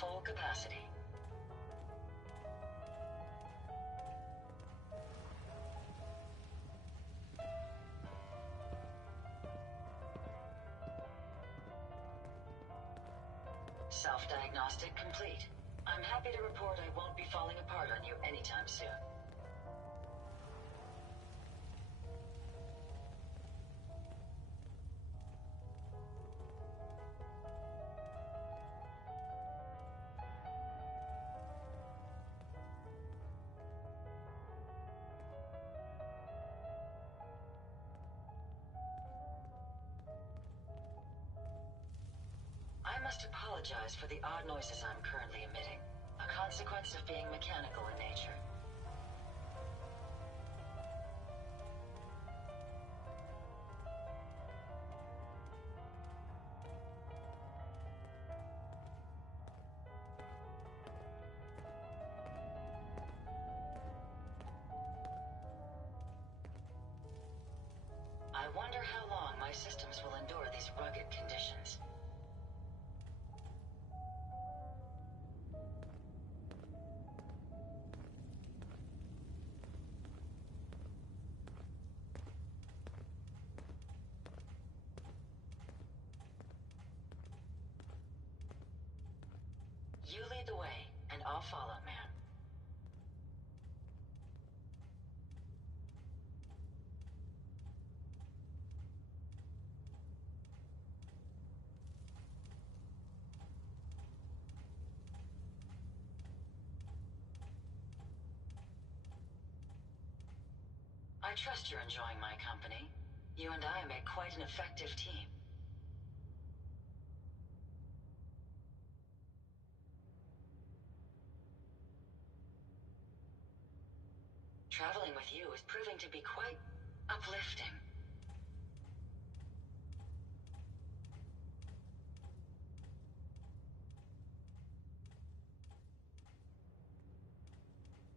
full capacity. Self-diagnostic complete. I'm happy to report I won't be falling apart on you anytime soon. I must apologize for the odd noises I'm currently emitting, a consequence of being mechanical in nature. I wonder how long my systems will endure these rugged conditions. You lead the way, and I'll follow, ma'am. I trust you're enjoying my company. You and I make quite an effective team. Traveling with you is proving to be quite uplifting.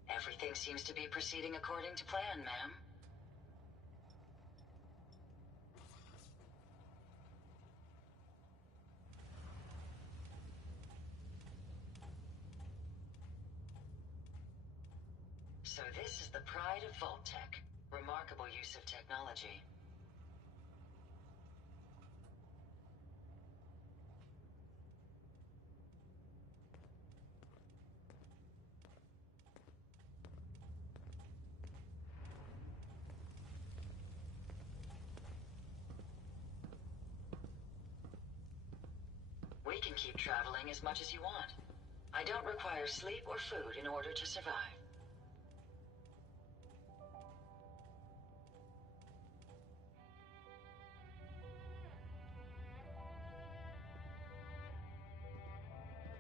Everything seems to be proceeding according to plan, ma'am. So this is the pride of Vault-Tec. Remarkable use of technology. We can keep traveling as much as you want. I don't require sleep or food in order to survive.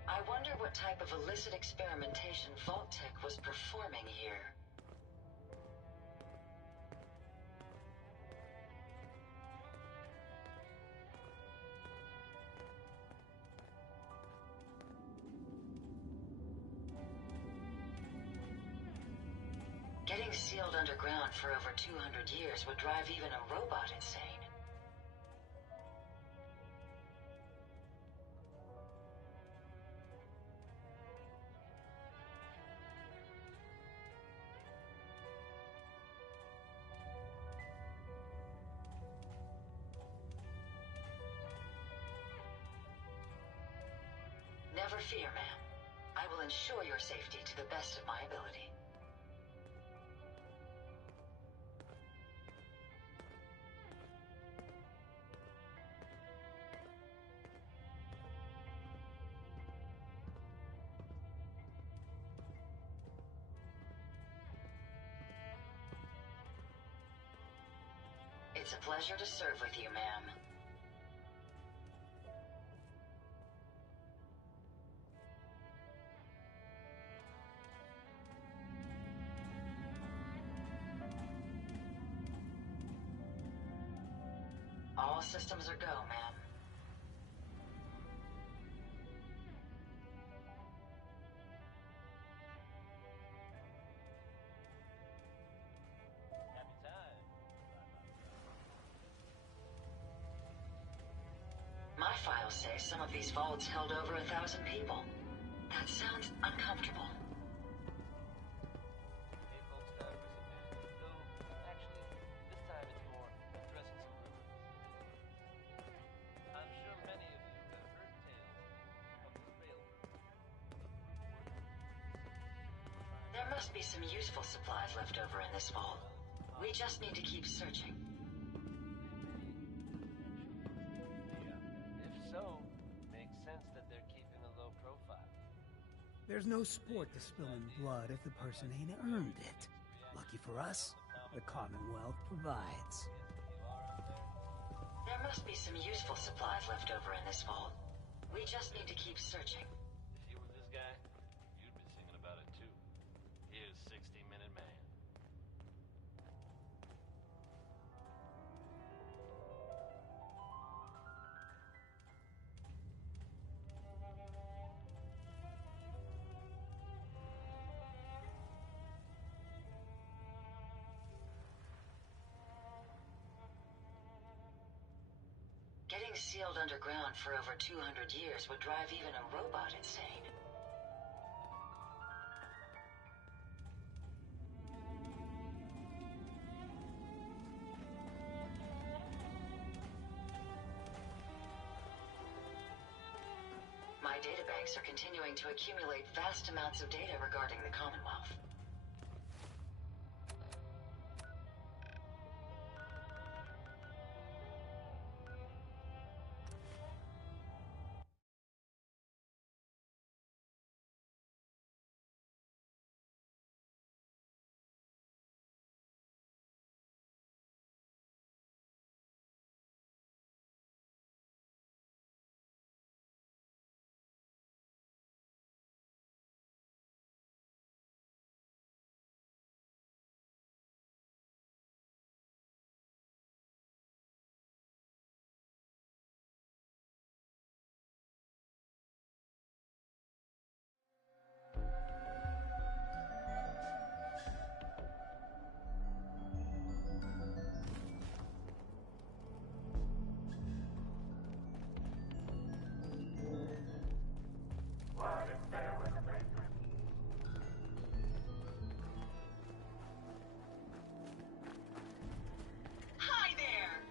I wonder what type of illicit experimentation Vault-Tec was performing here. Getting sealed underground for over 200 years would drive even a robot insane. Never fear, ma'am. I will ensure your safety to the best of my ability. It's a pleasure to serve with you, ma'am. All systems are go, ma'am. My files say some of these vaults held over 1,000 people. That sounds uncomfortable. Hey folks, Congress and news. Though, actually, this time it's more addressing some rumors. I'm sure many of you have heard tales of the railroad, There must be some useful supplies left over in this vault. We just need to keep searching. If so, makes sense that they're keeping a low profile. There's no sport to spilling blood if the person ain't earned it. Lucky for us, the Commonwealth provides. There must be some useful supplies left over in this vault. We just need to keep searching. If you were this guy, you'd be singing about it too. Here's 60-Minute Man. Getting sealed underground for over 200 years would drive even a robot insane. My databanks are continuing to accumulate vast amounts of data regarding the Commonwealth. Hi there!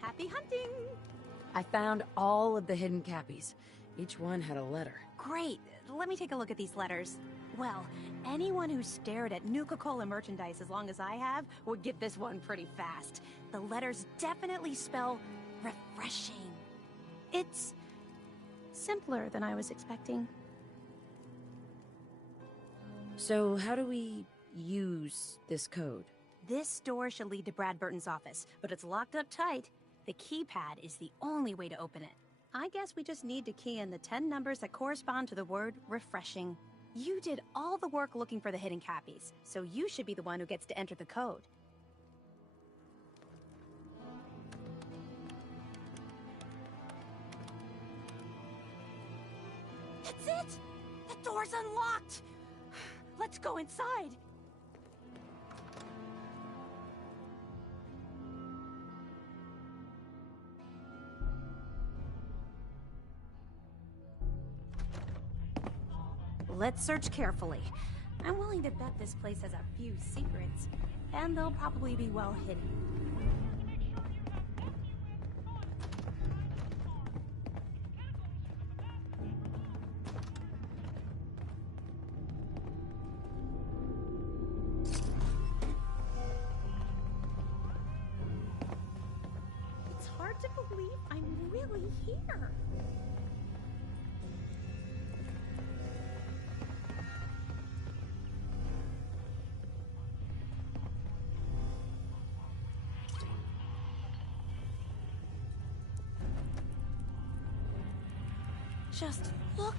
Happy hunting! I found all of the hidden cappies. Each one had a letter. Great. Let me take a look at these letters. Well, anyone who stared at Nuka-Cola merchandise as long as I have would get this one pretty fast. The letters definitely spell refreshing. It's simpler than I was expecting. So how do we use this code? This door should lead to Brad Burton's office, but it's locked up tight. The keypad is the only way to open it. I guess we just need to key in the 10 numbers that correspond to the word refreshing. You did all the work looking for the hidden cappies, so you should be the one who gets to enter the code. That's it! The door's unlocked! Let's go inside! Let's search carefully. I'm willing to bet this place has a few secrets, and they'll probably be well hidden. It's hard to believe I'm really here. Just look.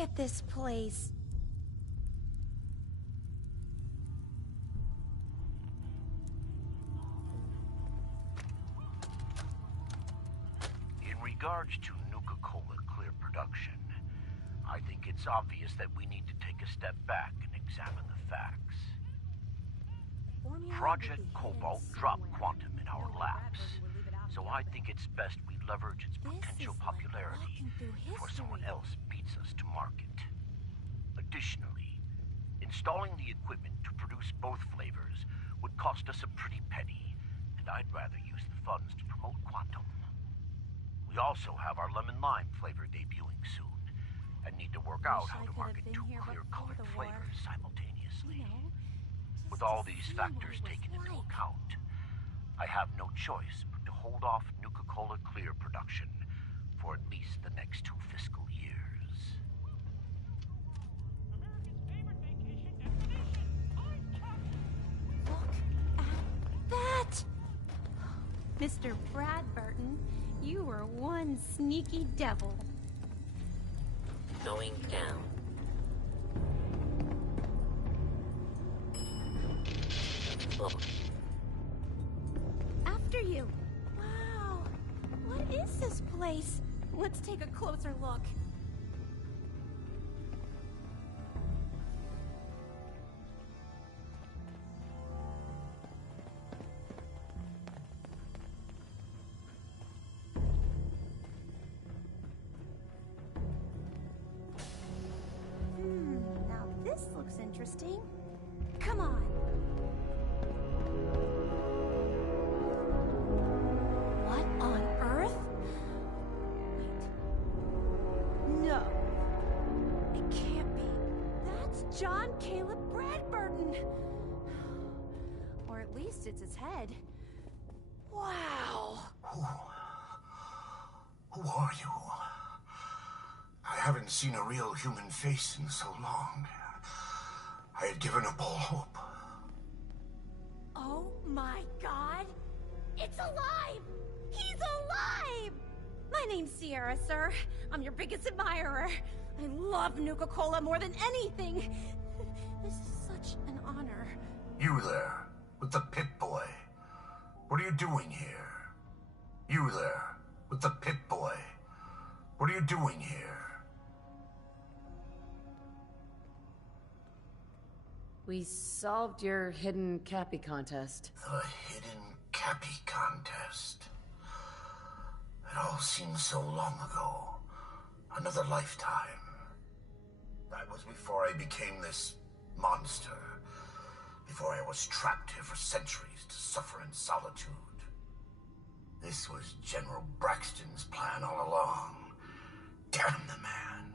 at this place. In regards to Nuka-Cola Clear production, I think it's obvious that we need to take a step back and examine the facts. Project Cobalt dropped Quantum in our laps, so I think it's best we leverage its potential popularity before someone else beats us to market. Additionally, installing the equipment to produce both flavors would cost us a pretty penny, and I'd rather use the funds to promote Quantum. We also have our lemon lime flavor debuting soon, and need to work out how to market two clear-colored flavors simultaneously. With all these factors taken into account, I have no choice but to hold off Nuka-Cola Clear production for at least the next 2 fiscal years. Look at that! Mr. Bradburton, you were one sneaky devil. Going down. Oh. After you. Wow. What is this place? Let's take a closer look. Now this looks interesting. Come on. What on earth? Wait. No. It can't be. That's John Caleb Bradburton. Or at least it's his head. Wow. Who are you? I haven't seen a real human face in so long. I had given up all hope. Oh my god! It's alive! He's alive! My name's Sierra, sir. I'm your biggest admirer. I love Nuka-Cola more than anything. This is such an honor. You there, with the Pip-Boy. What are you doing here? You there, with the Pip-Boy. What are you doing here? We solved your hidden Cappy contest. The hidden Cappy contest. It all seems so long ago. Another lifetime. That was before I became this monster. Before I was trapped here for centuries to suffer in solitude. This was General Braxton's plan all along. Damn the man.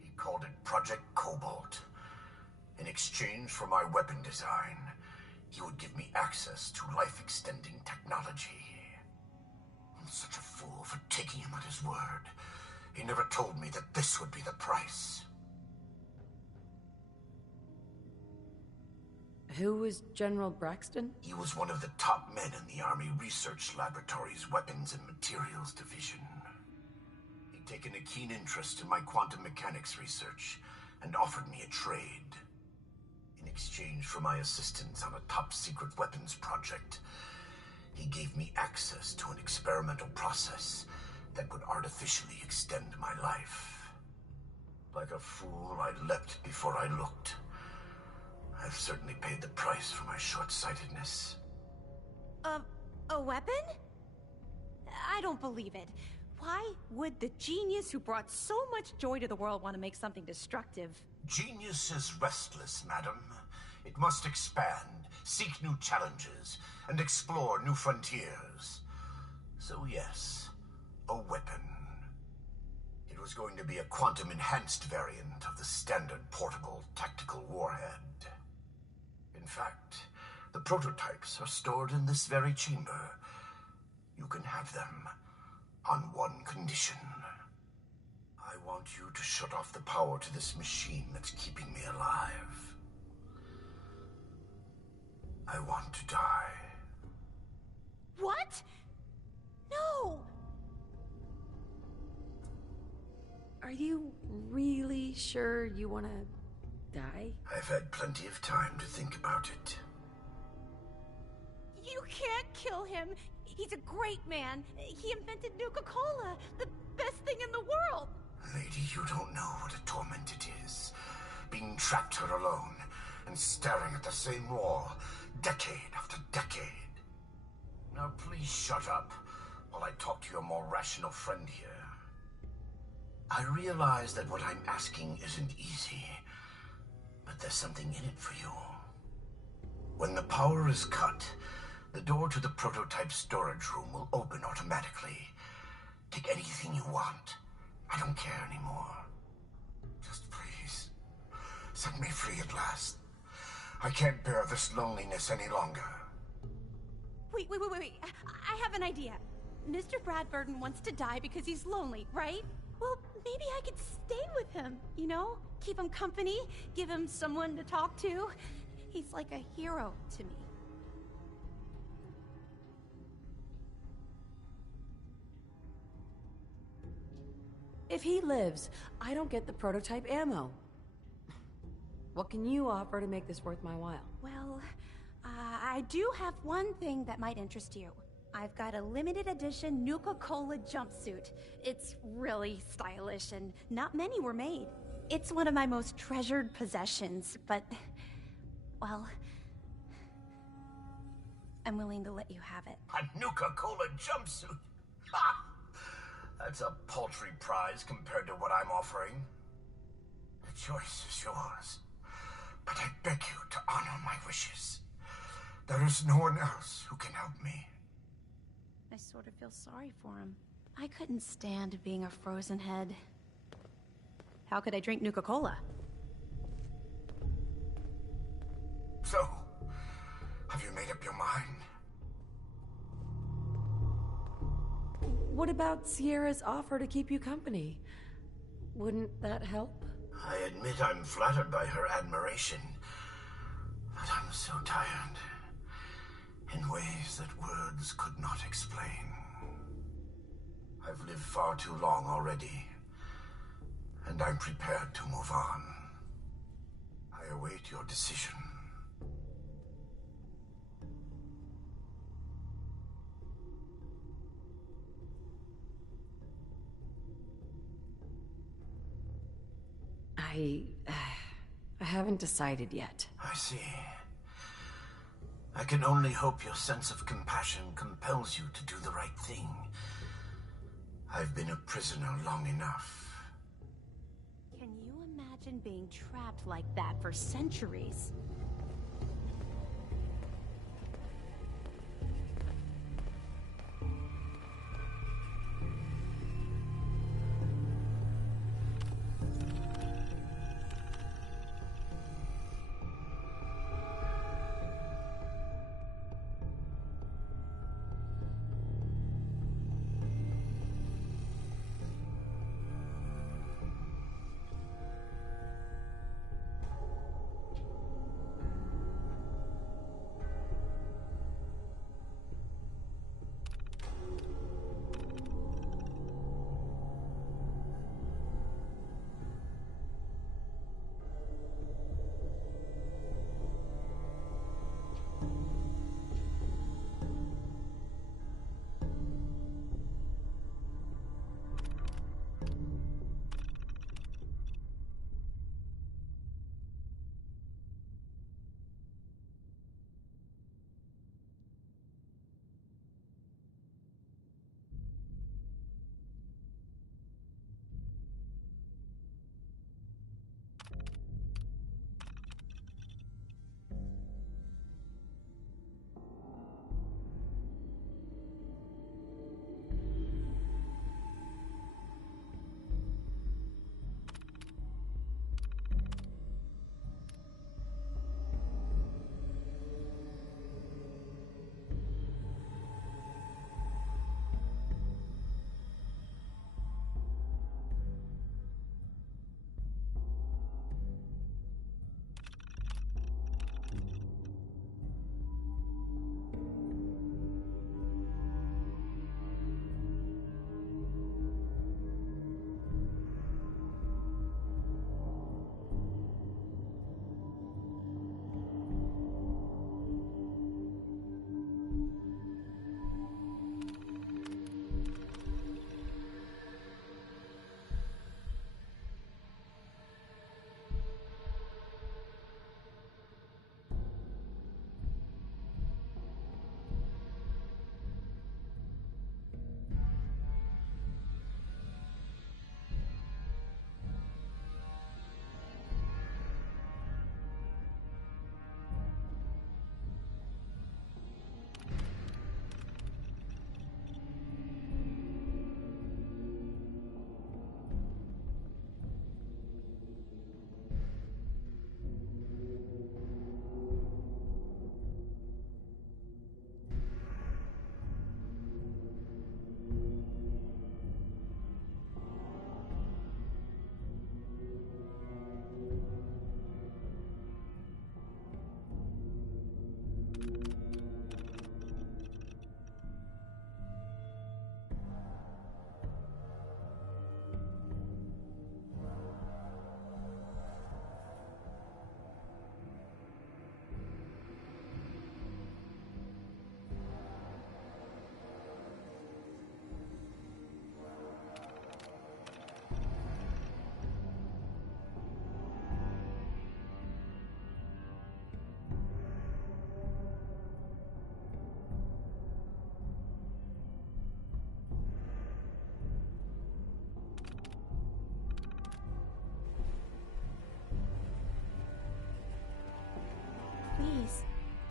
He called it Project Cobalt. In exchange for my weapon design, he would give me access to life-extending technology. I'm such a fool for taking him at his word. He never told me that this would be the price. Who was General Braxton? He was one of the top men in the Army Research Laboratory's Weapons and Materials Division. He'd taken a keen interest in my quantum mechanics research and offered me a trade. In exchange for my assistance on a top-secret weapons project, he gave me access to an experimental process that would artificially extend my life. Like a fool, I leapt before I looked. I've certainly paid the price for my short-sightedness. A weapon? I don't believe it. Why would the genius who brought so much joy to the world want to make something destructive? Genius is restless, madam. It must expand, seek new challenges, and explore new frontiers. So yes, a weapon. It was going to be a quantum-enhanced variant of the standard portable tactical warhead. In fact, the prototypes are stored in this very chamber. You can have them on one condition. I want you to shut off the power to this machine that's keeping me alive. I want to die. What? No! Are you really really sure you want to die? I've had plenty of time to think about it. You can't kill him. He's a great man. He invented Nuka-Cola, the best thing in the world. Lady, you don't know what a torment it is. Being trapped here alone and staring at the same wall, decade after decade. Now please shut up while I talk to your more rational friend here. I realize that what I'm asking isn't easy, but there's something in it for you. When the power is cut, the door to the prototype storage room will open automatically. Take anything you want. I don't care anymore. Just please, set me free at last. I can't bear this loneliness any longer. Wait. I have an idea. Mr. Bradburton wants to die because he's lonely, right? Well, maybe I could stay with him, you know? Keep him company, give him someone to talk to. He's like a hero to me. If he lives, I don't get the prototype ammo. What can you offer to make this worth my while? Well, I do have one thing that might interest you. I've got a limited edition Nuka-Cola jumpsuit. It's really stylish and not many were made. It's one of my most treasured possessions, but, well, I'm willing to let you have it. A Nuka-Cola jumpsuit? Ha! That's a paltry prize compared to what I'm offering. The choice is yours. But I beg you to honor my wishes. There is no one else who can help me. I sort of feel sorry for him. I couldn't stand being a frozen head. How could I drink Nuka-Cola? So, have you made up your mind? What about Sierra's offer to keep you company? Wouldn't that help? I admit I'm flattered by her admiration, but I'm so tired. In ways that words could not explain. I've lived far too long already, and I'm prepared to move on. I await your decision. I haven't decided yet. I see. I can only hope your sense of compassion compels you to do the right thing. I've been a prisoner long enough. Can you imagine being trapped like that for centuries?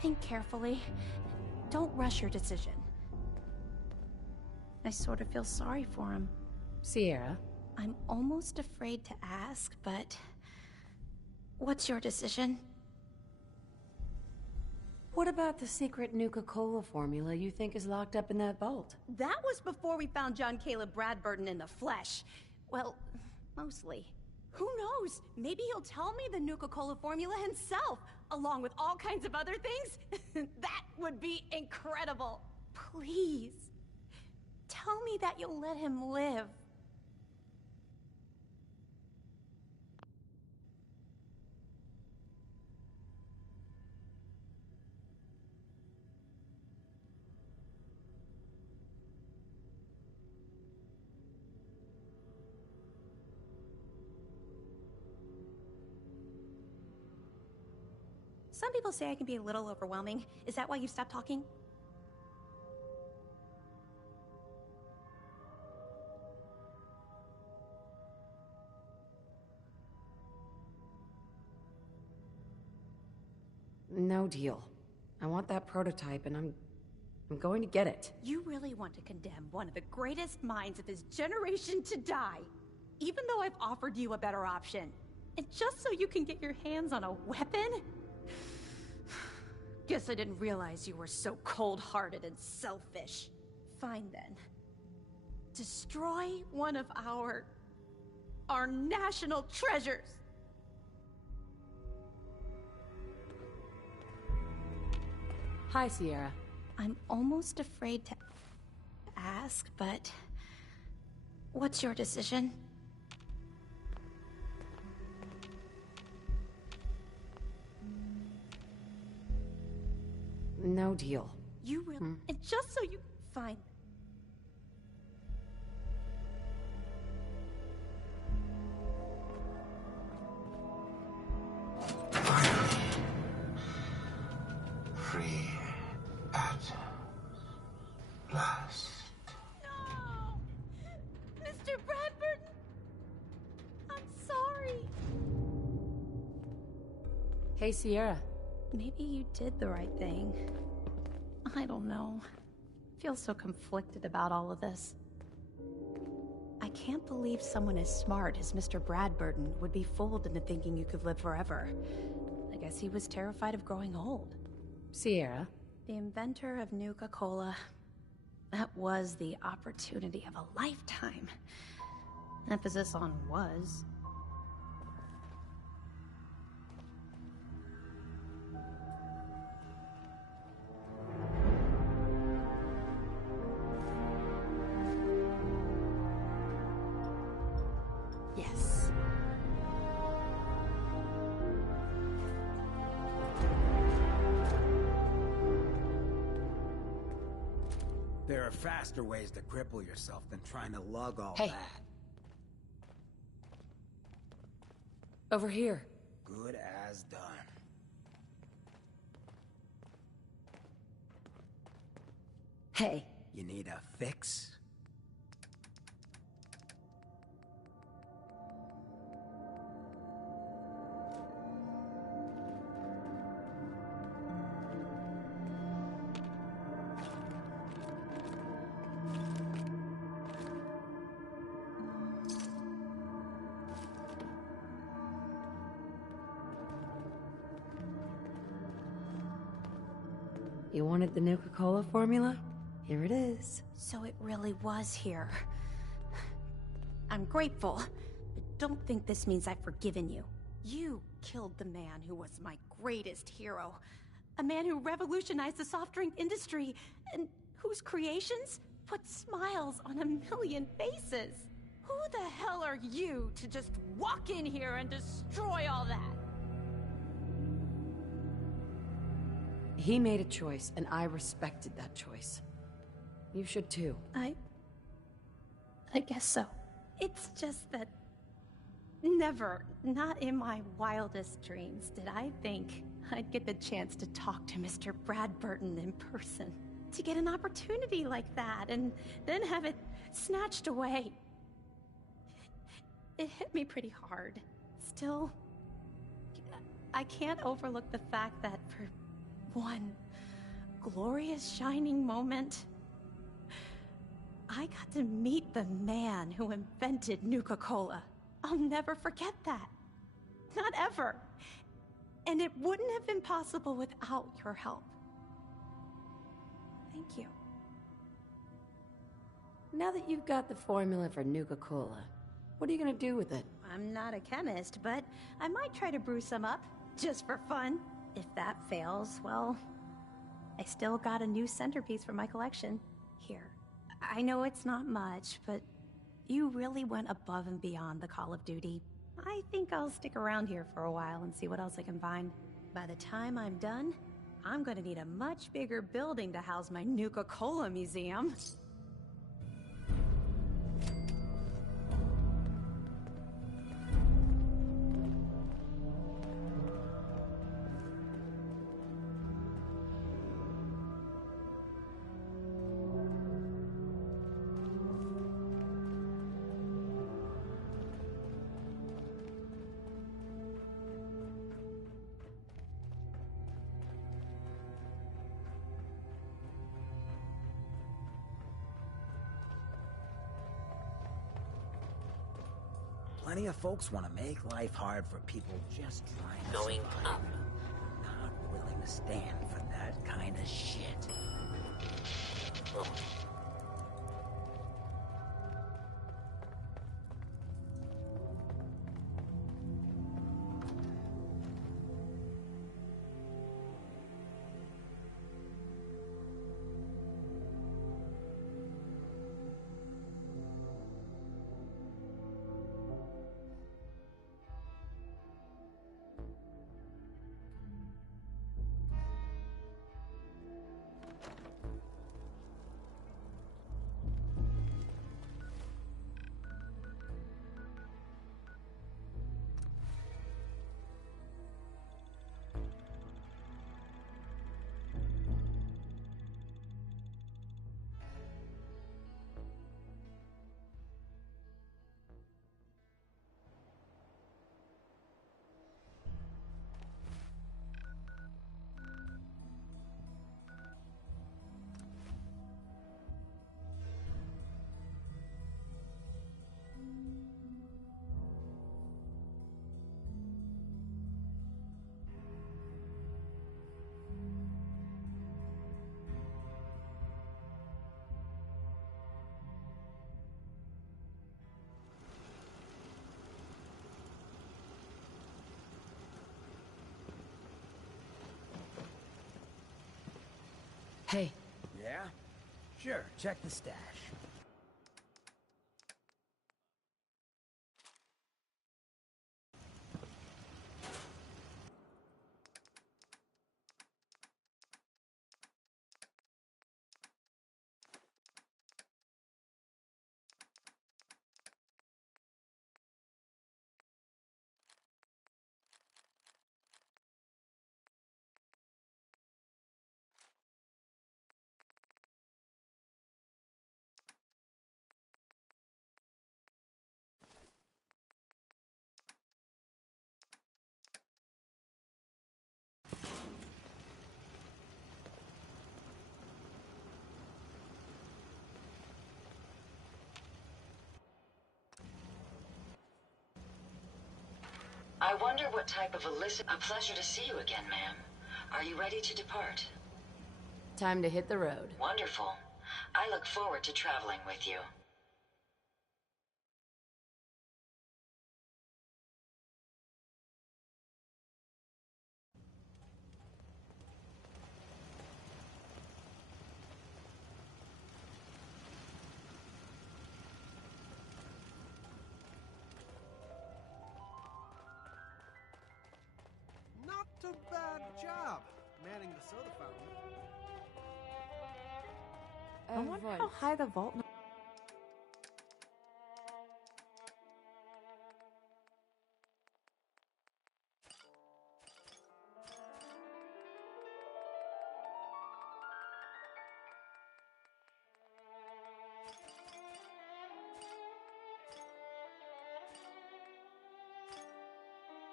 Think carefully. Don't rush your decision. I sort of feel sorry for him. Sierra? I'm almost afraid to ask, but... what's your decision? What about the secret Nuka-Cola formula you think is locked up in that vault? That was before we found John Caleb Bradburton in the flesh. Well, mostly. Who knows? Maybe he'll tell me the Nuka-Cola formula himself, along with all kinds of other things. That would be incredible. Please, tell me that you'll let him live. Some people say I can be a little overwhelming. Is that why you stopped talking? No deal. I want that prototype, and I'm going to get it. You really want to condemn one of the greatest minds of his generation to die, even though I've offered you a better option. And just so you can get your hands on a weapon? Guess I didn't realize you were so cold-hearted and selfish. Fine then. Destroy one of our national treasures! Hi, Sierra. I'm almost afraid to ask, but... what's your decision? No deal. You really... And just so you... Fine. Finally. Free at last. No! Mr. Bradburton! I'm sorry. Hey, Sierra. Maybe you did the right thing. I don't know. I feel so conflicted about all of this. I can't believe someone as smart as Mr. Bradburton would be fooled into thinking you could live forever. I guess he was terrified of growing old. Sierra? The inventor of Nuka-Cola. That was the opportunity of a lifetime. Emphasis on was. Yes. There are faster ways to cripple yourself than trying to lug all Hey. that. Over here. Good as done. Hey. You need a fix? You wanted the Nuka-Cola formula? Here it is. So it really was here. I'm grateful, but don't think this means I've forgiven you. You killed the man who was my greatest hero. A man who revolutionized the soft drink industry, and whose creations put smiles on a million faces. Who the hell are you to just walk in here and destroy all that? He made a choice, and I respected that choice. You should too. I guess so. It's just that never, not in my wildest dreams, did I think I'd get the chance to talk to Mr. Bradburton in person. To get an opportunity like that, and then have it snatched away. It hit me pretty hard. Still, I can't overlook the fact that for one glorious shining moment. I got to meet the man who invented Nuka-Cola. I'll never forget that. Not ever. And it wouldn't have been possible without your help. Thank you. Now that you've got the formula for Nuka-Cola, what are you gonna do with it? I'm not a chemist, but I might try to brew some up, just for fun. If that fails, well, I still got a new centerpiece for my collection. Here. I know it's not much, but you really went above and beyond the Call of Duty. I think I'll stick around here for a while and see what else I can find. By the time I'm done, I'm gonna need a much bigger building to house my Nuka-Cola museum. Plenty of folks want to make life hard for people just trying to Going survive. up. Not willing to stand for that kind of shit. Oh. Hey, Yeah? Sure, check the stash. I wonder what type of illicit... A pleasure to see you again, ma'am. Are you ready to depart? time to hit the road. Wonderful. I look forward to traveling with you. Not a bad job manning the soda fountain. I wonder how high the vault...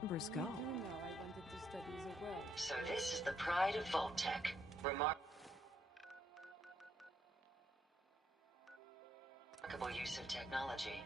Numbers go. I wanted to study the world. So this is the pride of Vault-Tec. Remarkable use of technology.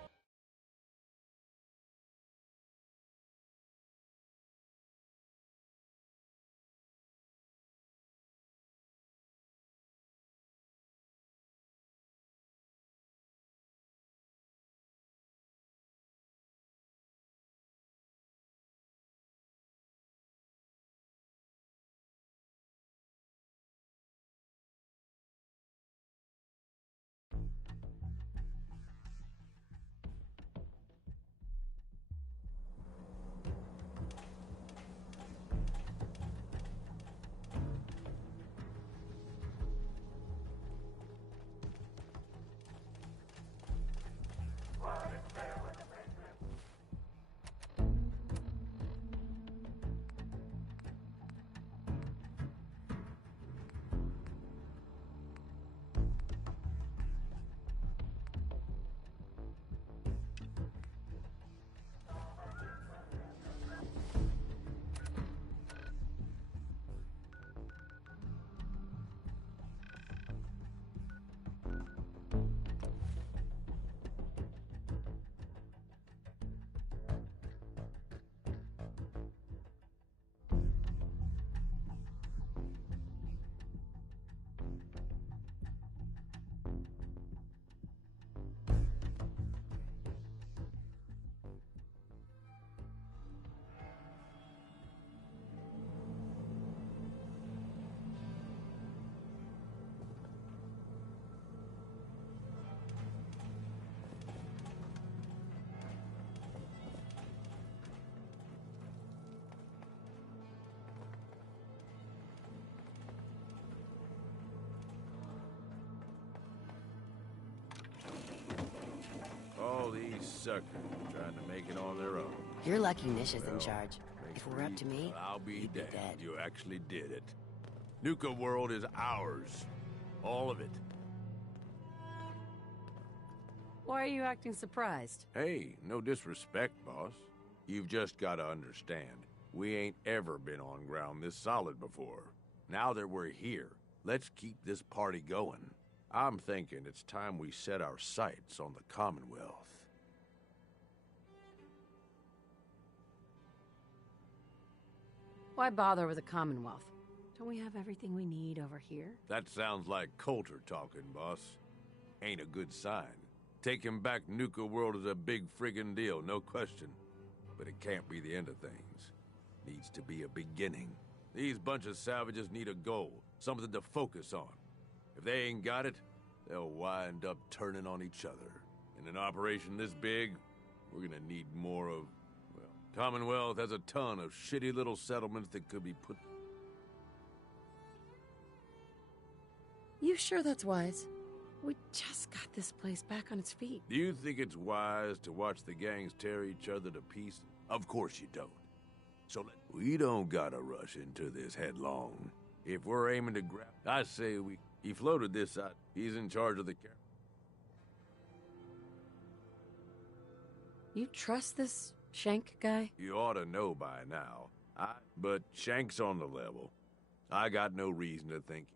All these suckers trying to make it on their own. You're lucky Nish is in Well, charge. thanks If it for were up to eating. me, I'll be you'd be damned. dead. You actually did it. Nuka World is ours. All of it. Why are you acting surprised? Hey, no disrespect, boss. You've just got to understand, we ain't ever been on ground this solid before. Now that we're here, let's keep this party going. I'm thinking it's time we set our sights on the Commonwealth. Why bother with the Commonwealth? Don't we have everything we need over here? That sounds like Coulter talking, boss. Ain't a good sign. Taking back Nuka World is a big friggin' deal, no question. But it can't be the end of things. Needs to be a beginning. These bunch of savages need a goal, something to focus on. If they ain't got it, they'll wind up turning on each other. In an operation this big, we're gonna need more of... well, Commonwealth has a ton of shitty little settlements that could be put... You sure that's wise? We just got this place back on its feet. Do you think it's wise to watch the gangs tear each other to pieces? Of course you don't. So we don't gotta rush into this headlong. If we're aiming to grab... I say we... He floated this out. He's in charge of the car. You trust this Shank guy? You ought to know by now. But Shank's on the level. I got no reason to think...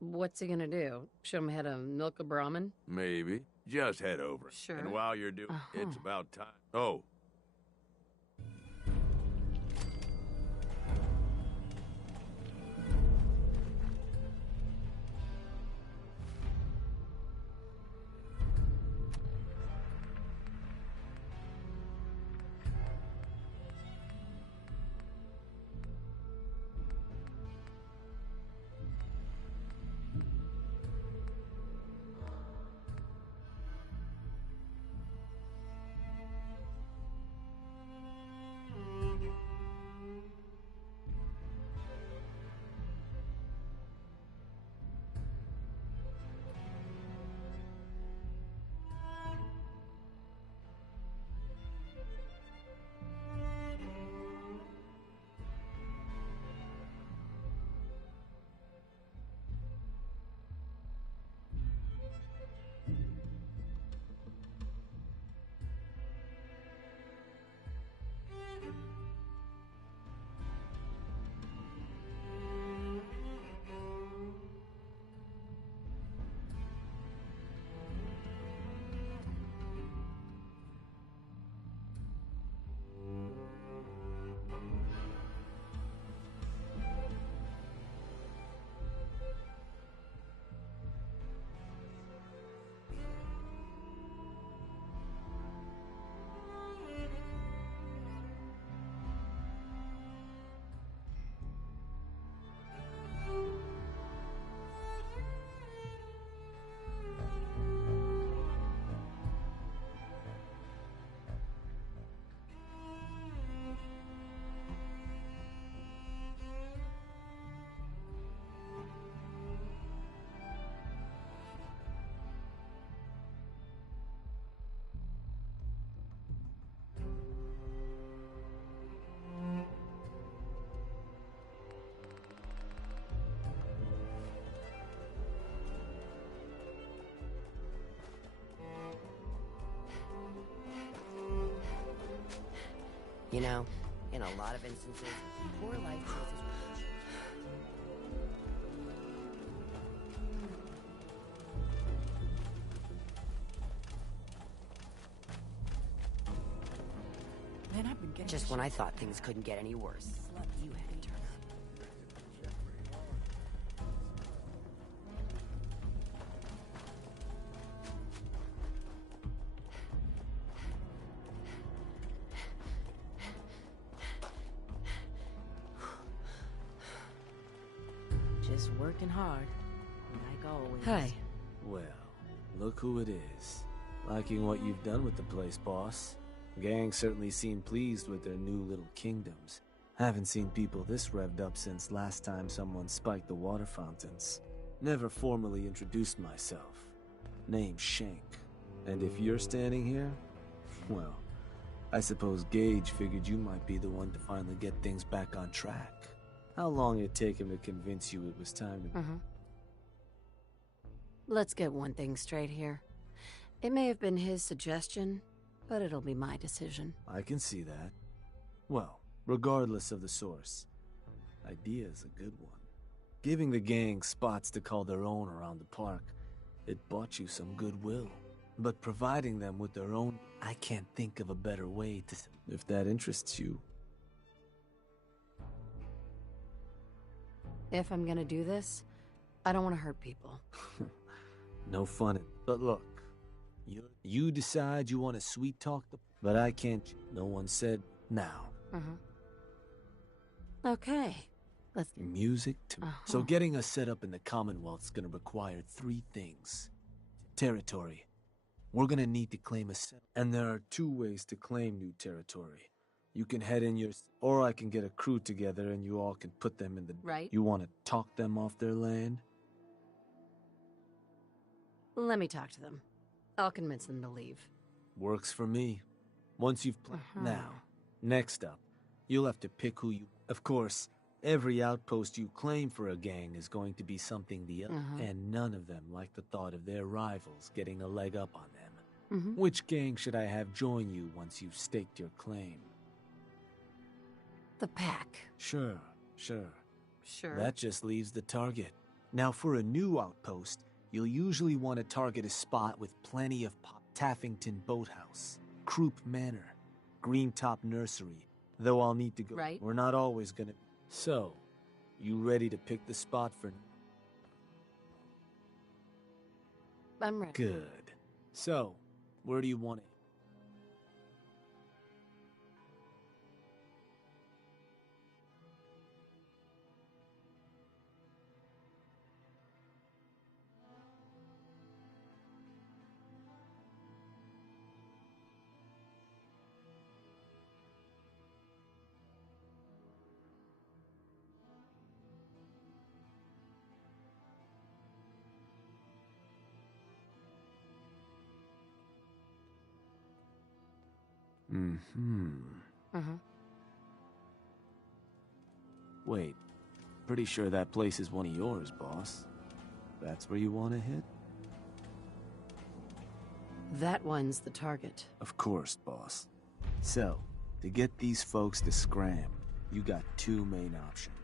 What's he gonna do? Show him how to milk a Brahmin? Maybe. Just head over. Sure. And while you're doing it's about time. Oh. You know, in a lot of instances, poor life choices. Man, I've been getting Just when I thought things couldn't get any worse, you had to turn up. just working hard, like always. Hi. Well, look who it is. Liking what you've done with the place, boss. Gang certainly seem pleased with their new little kingdoms. Haven't seen people this revved up since last time someone spiked the water fountains. Never formally introduced myself. Name's Shank. And if you're standing here, well, I suppose Gage figured you might be the one to finally get things back on track. How long did it take him to convince you it was time to... Let's get one thing straight here. It may have been his suggestion, but it'll be my decision. I can see that. Well, regardless of the source, idea's a good one. Giving the gang spots to call their own around the park, it bought you some goodwill. But providing them with their own, I can't think of a better way to... If that interests you. If I'm gonna do this, I don't want to hurt people. No fun in... But look, you decide you want to sweet talk the... But I can't... No one said now. Okay. Let's... Music to... So getting us set up in the Commonwealth's gonna require 3 things. Territory. We're gonna need to claim a... And there are 2 ways to claim new territory. You can head in your... Or I can get a crew together and you all can put them in the... Right. You want to talk them off their land? Let me talk to them. I'll convince them to leave. Works for me. Once you've... Now, next up, you'll have to pick who you... Of course, every outpost you claim for a gang is going to be something the other... And none of them like the thought of their rivals getting a leg up on them. Which gang should I have join you once you've staked your claim? The Pack. Sure. Sure. That just leaves the target. Now, for a new outpost, you'll usually want to target a spot with plenty of Taffington Boathouse, Croup Manor, Greentop Nursery, though I'll need to go. Right. We're not always gonna... So, you ready to pick the spot for... I'm ready. Good. So, where do you want it? Wait, pretty sure that place is one of yours, boss. That's where you want to hit? That one's the target. Of course, boss. So, to get these folks to scram, you got 2 main options.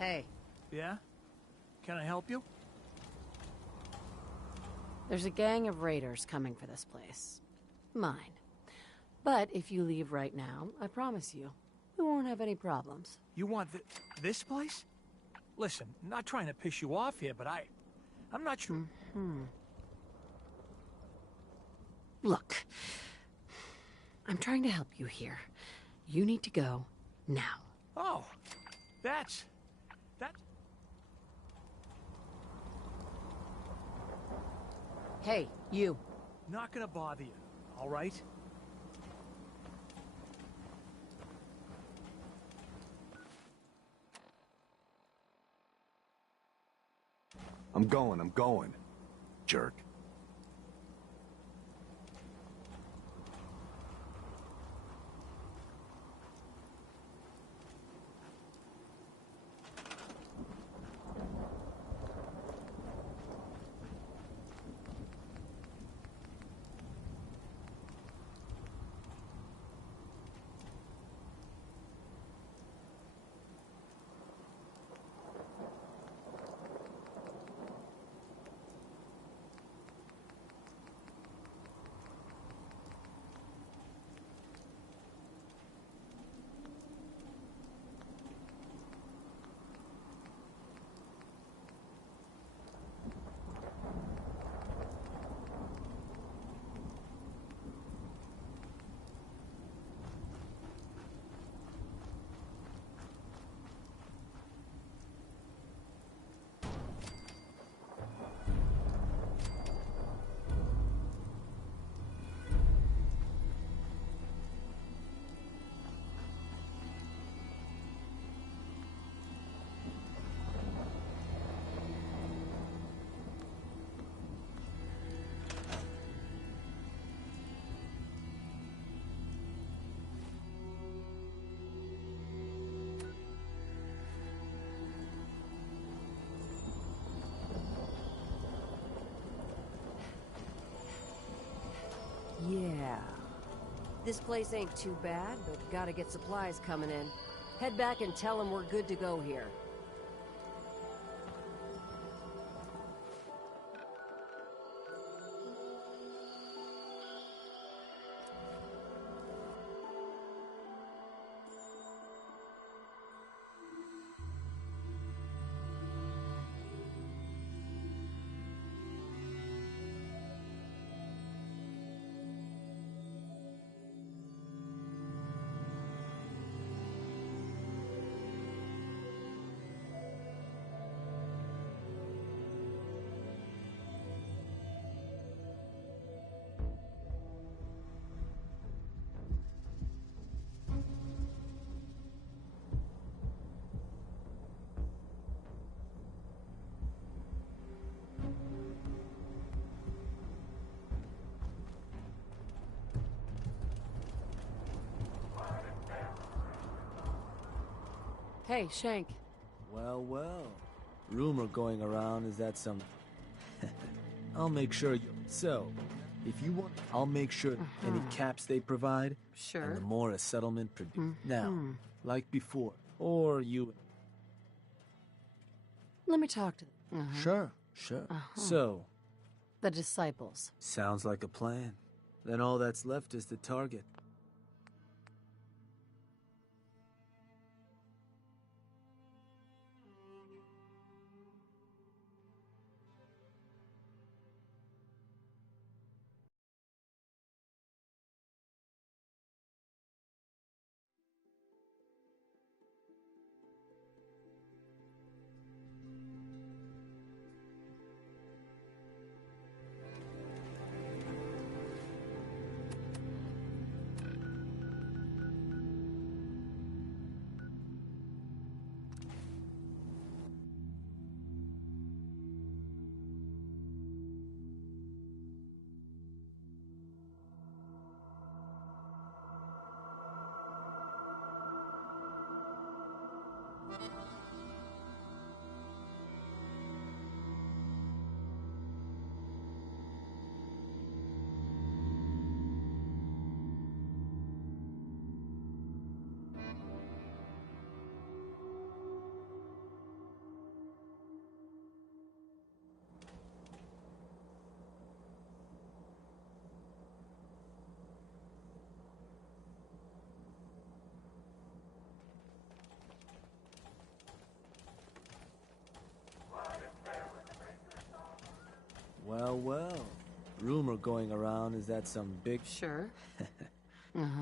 Hey. Yeah? Can I help you? There's a gang of raiders coming for this place. Mine. But if you leave right now, I promise you, we won't have any problems. You want this place? Listen, not trying to piss you off here, but I'm not sure. Look, I'm trying to help you here. You need to go now. Oh, that. Hey, you. Not gonna bother you, all right? I'm going. Jerk. Yeah. This place ain't too bad, but gotta get supplies coming in. Head back and tell them we're good to go here. Hey, Shank. Well, well. Rumor going around is that some... I'll make sure you... So, if you want, I'll make sure any caps they provide... Sure. And the more a settlement produces. Now, like before. Or you... Let me talk to them. Sure. So... The disciples. Sounds like a plan. Then all that's left is the target. well. Rumor going around is that some big... Sure.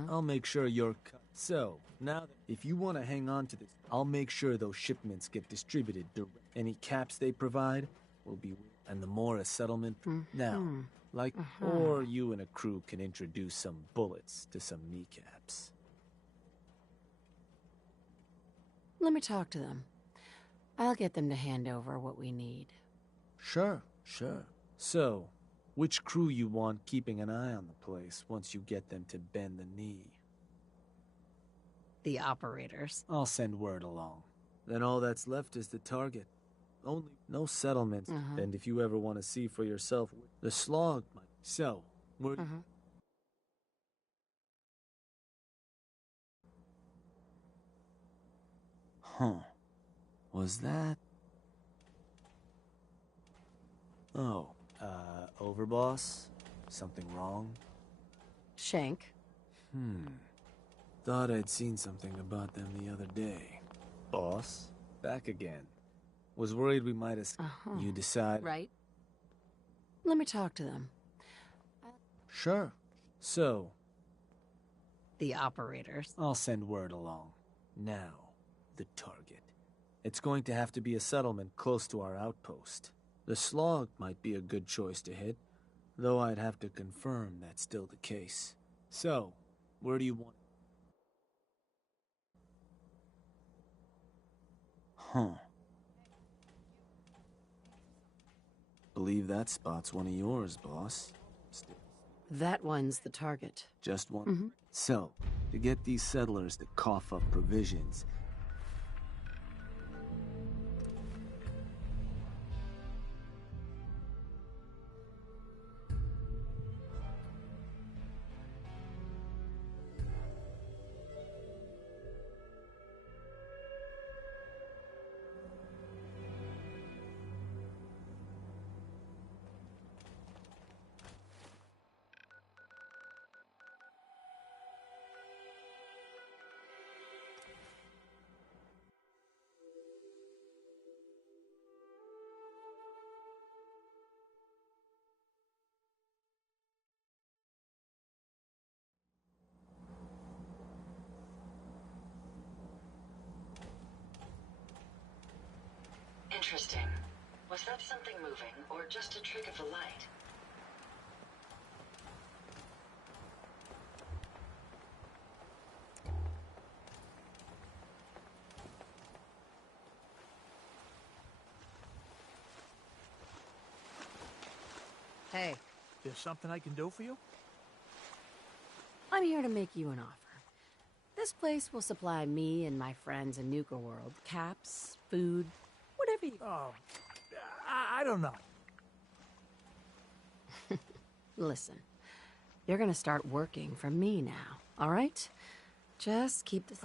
I'll make sure you're... So, now, if you want to hang on to this, I'll make sure those shipments get distributed direct. Any caps they provide will be... And the more a settlement... Now, like... Or you and a crew can introduce some bullets to some kneecaps. Let me talk to them. I'll get them to hand over what we need. Sure. So, which crew you want keeping an eye on the place once you get them to bend the knee? The operators. I'll send word along. Then all that's left is the target. Only no settlements. And if you ever want to see for yourself, the slog might... So, where... Was that... Oh, overboss? Something wrong? Shank. Thought I'd seen something about them the other day. Boss? Back again. Was worried we might have... You decide... Right. Let me talk to them. Sure. So... The operators. I'll send word along. Now, the target. It's going to have to be a settlement close to our outpost. The slog might be a good choice to hit, though I'd have to confirm that's still the case. So, where do you want... Believe that spot's one of yours, boss. That one's the target. Just one? So, to get these settlers to cough up provisions... Interesting. Was that something moving, or just a trick of the light? Hey. There's something I can do for you? I'm here to make you an offer. This place will supply me and my friends in Nuka World caps, food, whatever you... Oh, I don't know. Listen, you're gonna start working for me now, all right? Just keep this...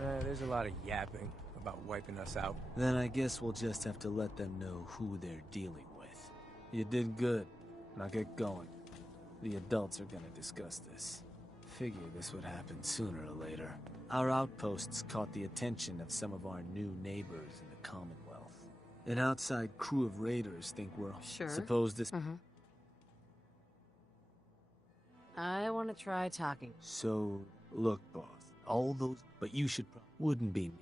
There's a lot of yapping about wiping us out. Then I guess we'll just have to let them know who they're dealing with. You did good. Now get going. The adults are gonna discuss this. Figure this would happen sooner or later. Our outposts caught the attention of some of our new neighbors in the Commonwealth. An outside crew of raiders think we're... Sure. Suppose this... I want to try talking. So, look, boss. All those... But you should... Wouldn't be me.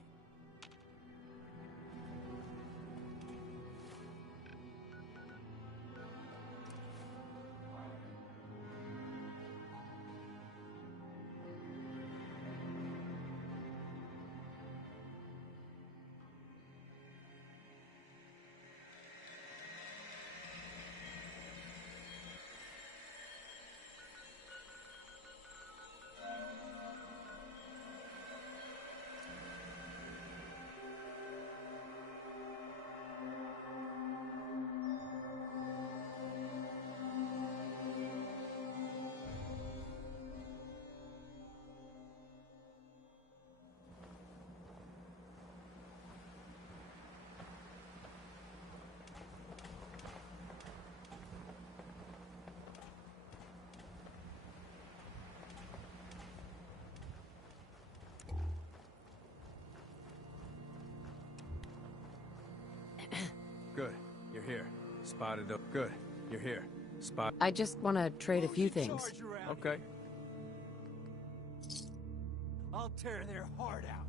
Good. You're here. Spotted up. Good. You're here. Spot. I just want to trade a few things. Okay. I'll tear their heart out.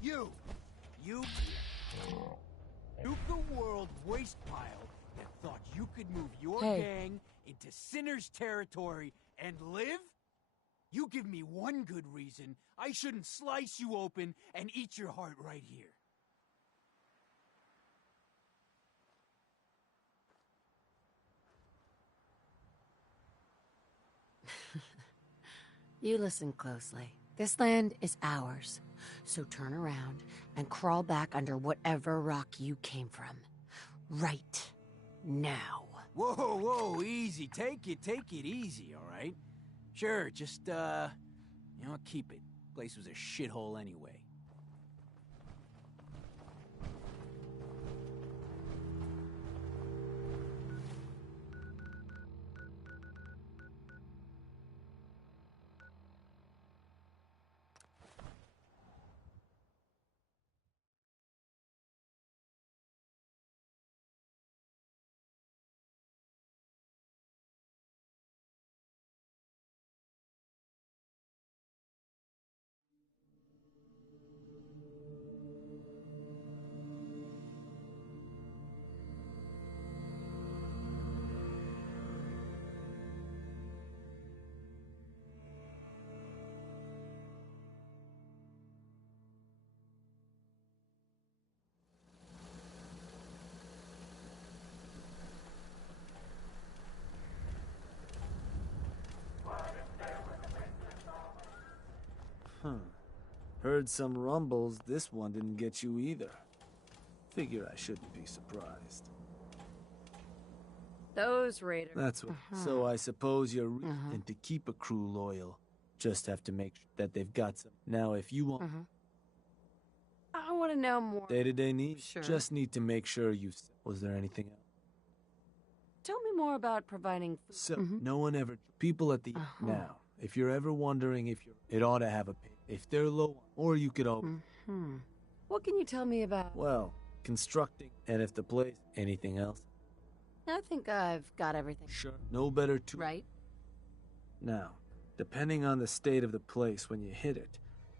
You the world waste pile that thought you could move your gang into Sinner's territory and live? You give me one good reason I shouldn't slice you open and eat your heart right here. You listen closely. This land is ours, so turn around and crawl back under whatever rock you came from. Right now. Whoa, easy. Take it easy, all right? Sure, just, keep it. Place was a shithole anyway. Heard some rumbles, this one didn't get you either. Figure I shouldn't be surprised. Those raiders. That's what. So I suppose you're... And to keep a crew loyal, just have to make sure that they've got some... Now, if you want... I want to know more. Day-to-day needs? Sure. Just need to make sure you... Was there anything else? Tell me more about providing food. So, no one ever... People at the... Now, if you're ever wondering if you're... It ought to have a... If they're low, or you could always... What can you tell me about... Well, constructing, and if the place... Anything else? I think I've got everything. Sure. No better to... Right? Now, depending on the state of the place when you hit it,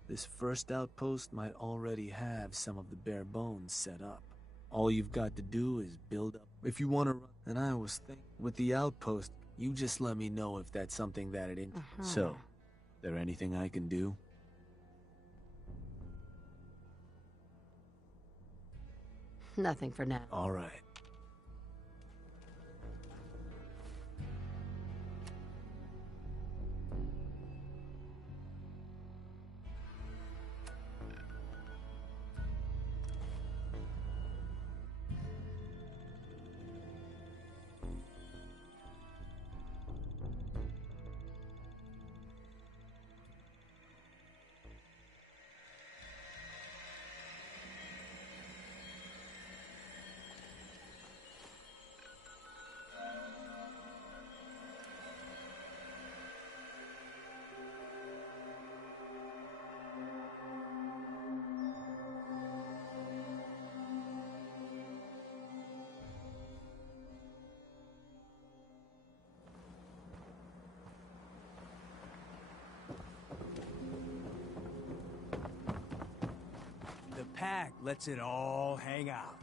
this first outpost might already have some of the bare bones set up. All you've got to do is build up. If you want to run... And I was thinking, with the outpost, you just let me know if that's something that it ain't. So, there anything I can do? Nothing for now. All right. pack lets it all hang out.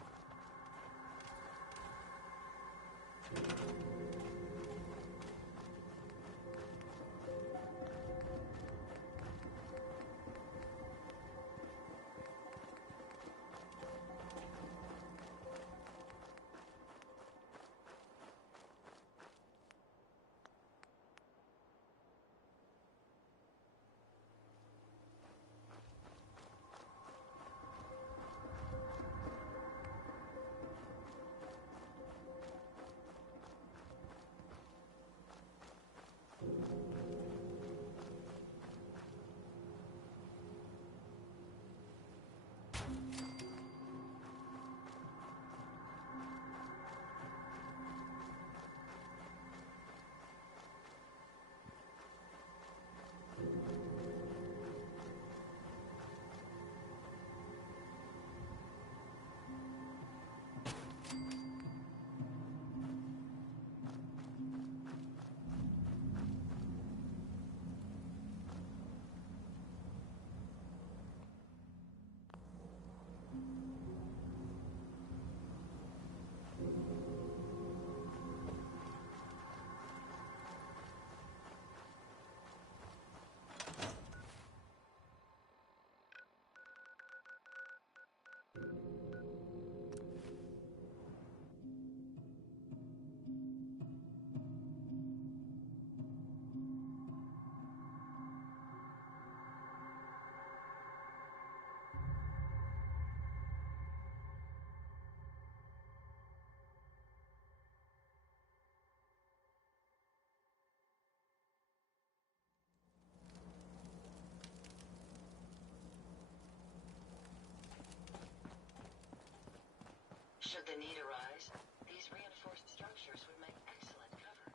Should the need arise, these reinforced structures would make excellent cover.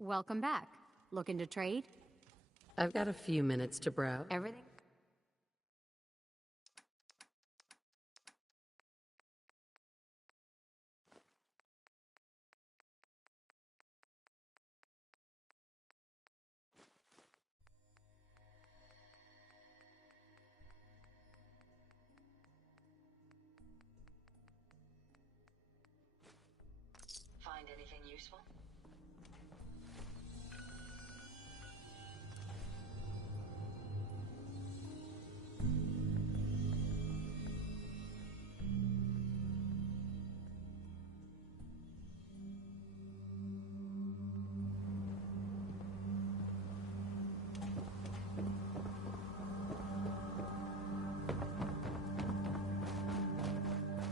Welcome back. Looking to trade? I've got a few minutes to browse. Everything? Find anything useful?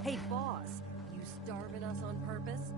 Hey, boss, you starving us on purpose?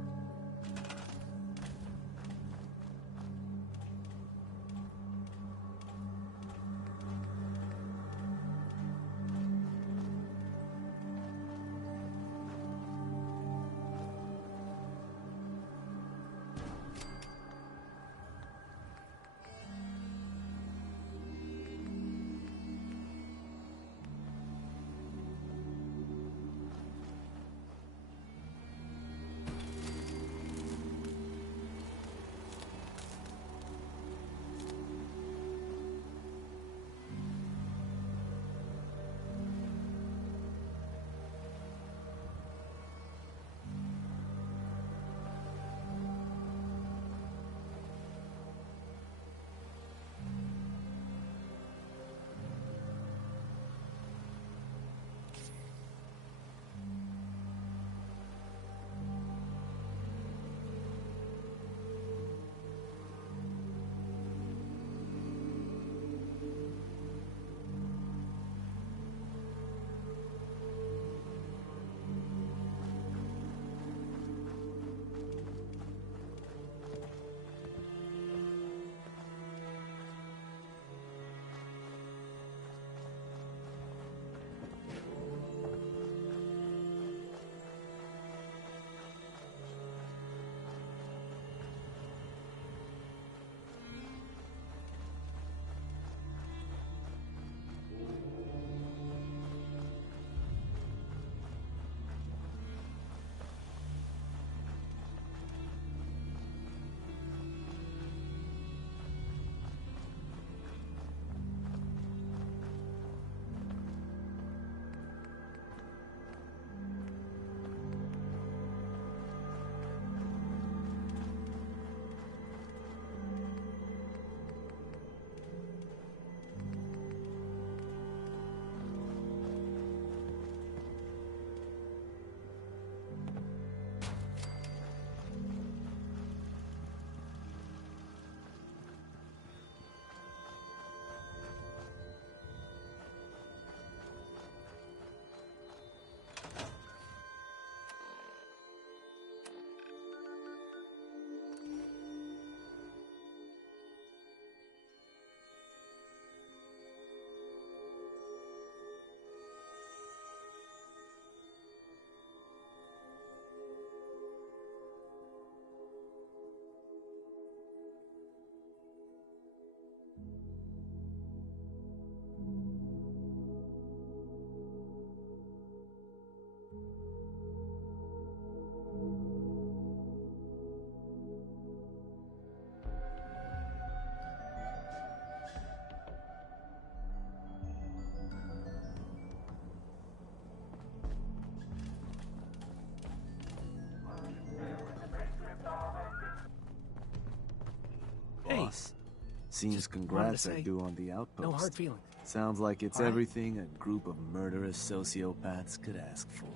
Seems Just wanted to congrats I say, do on the outpost. no hard feelings. Sounds like it's All right? everything a group of murderous sociopaths could ask for.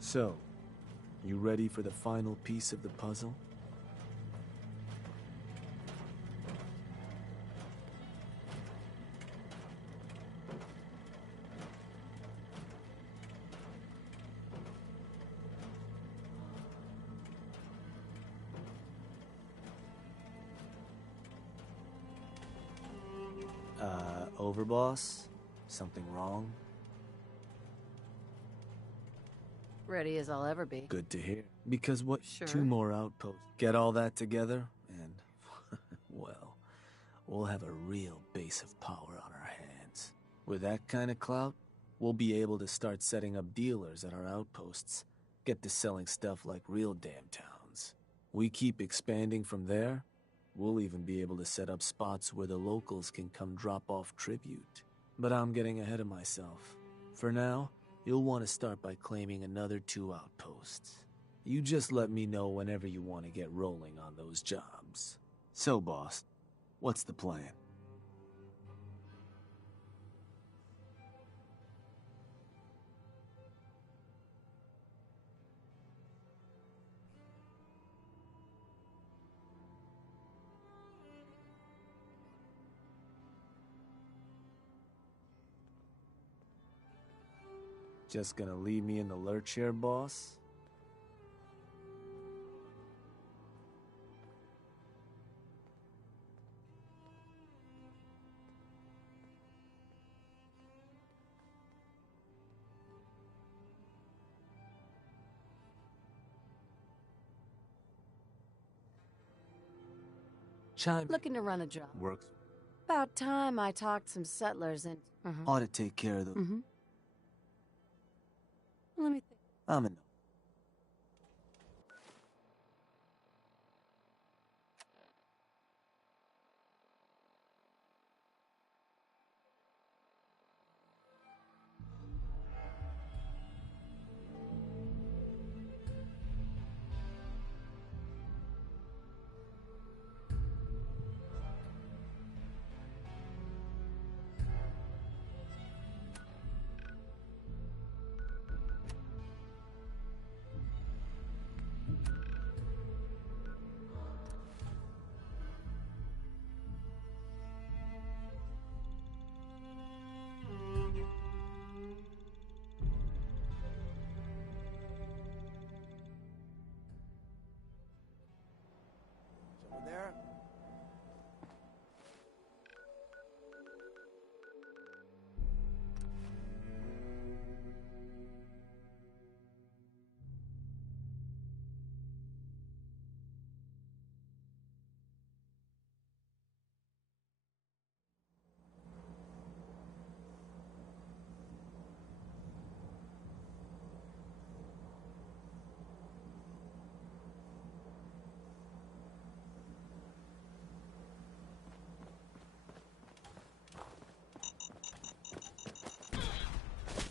So, you ready for the final piece of the puzzle? Overboss? Something wrong? Ready as I'll ever be. Good to hear. Because what? Sure. 2 more outposts. Get all that together, and, well, we'll have a real base of power on our hands. With that kind of clout, we'll be able to start setting up dealers at our outposts. Get to selling stuff like real damn towns. We keep expanding from there, we'll even be able to set up spots where the locals can come drop off tribute. But I'm getting ahead of myself. For now, you'll want to start by claiming another 2 outposts. You just let me know whenever you want to get rolling on those jobs. So, boss, what's the plan? Just gonna leave me in the lurch here, boss? Chime. Looking to run a job. Works. About time I talked some settlers and... Ought to take care of the... Let me think. I'm in. Over there.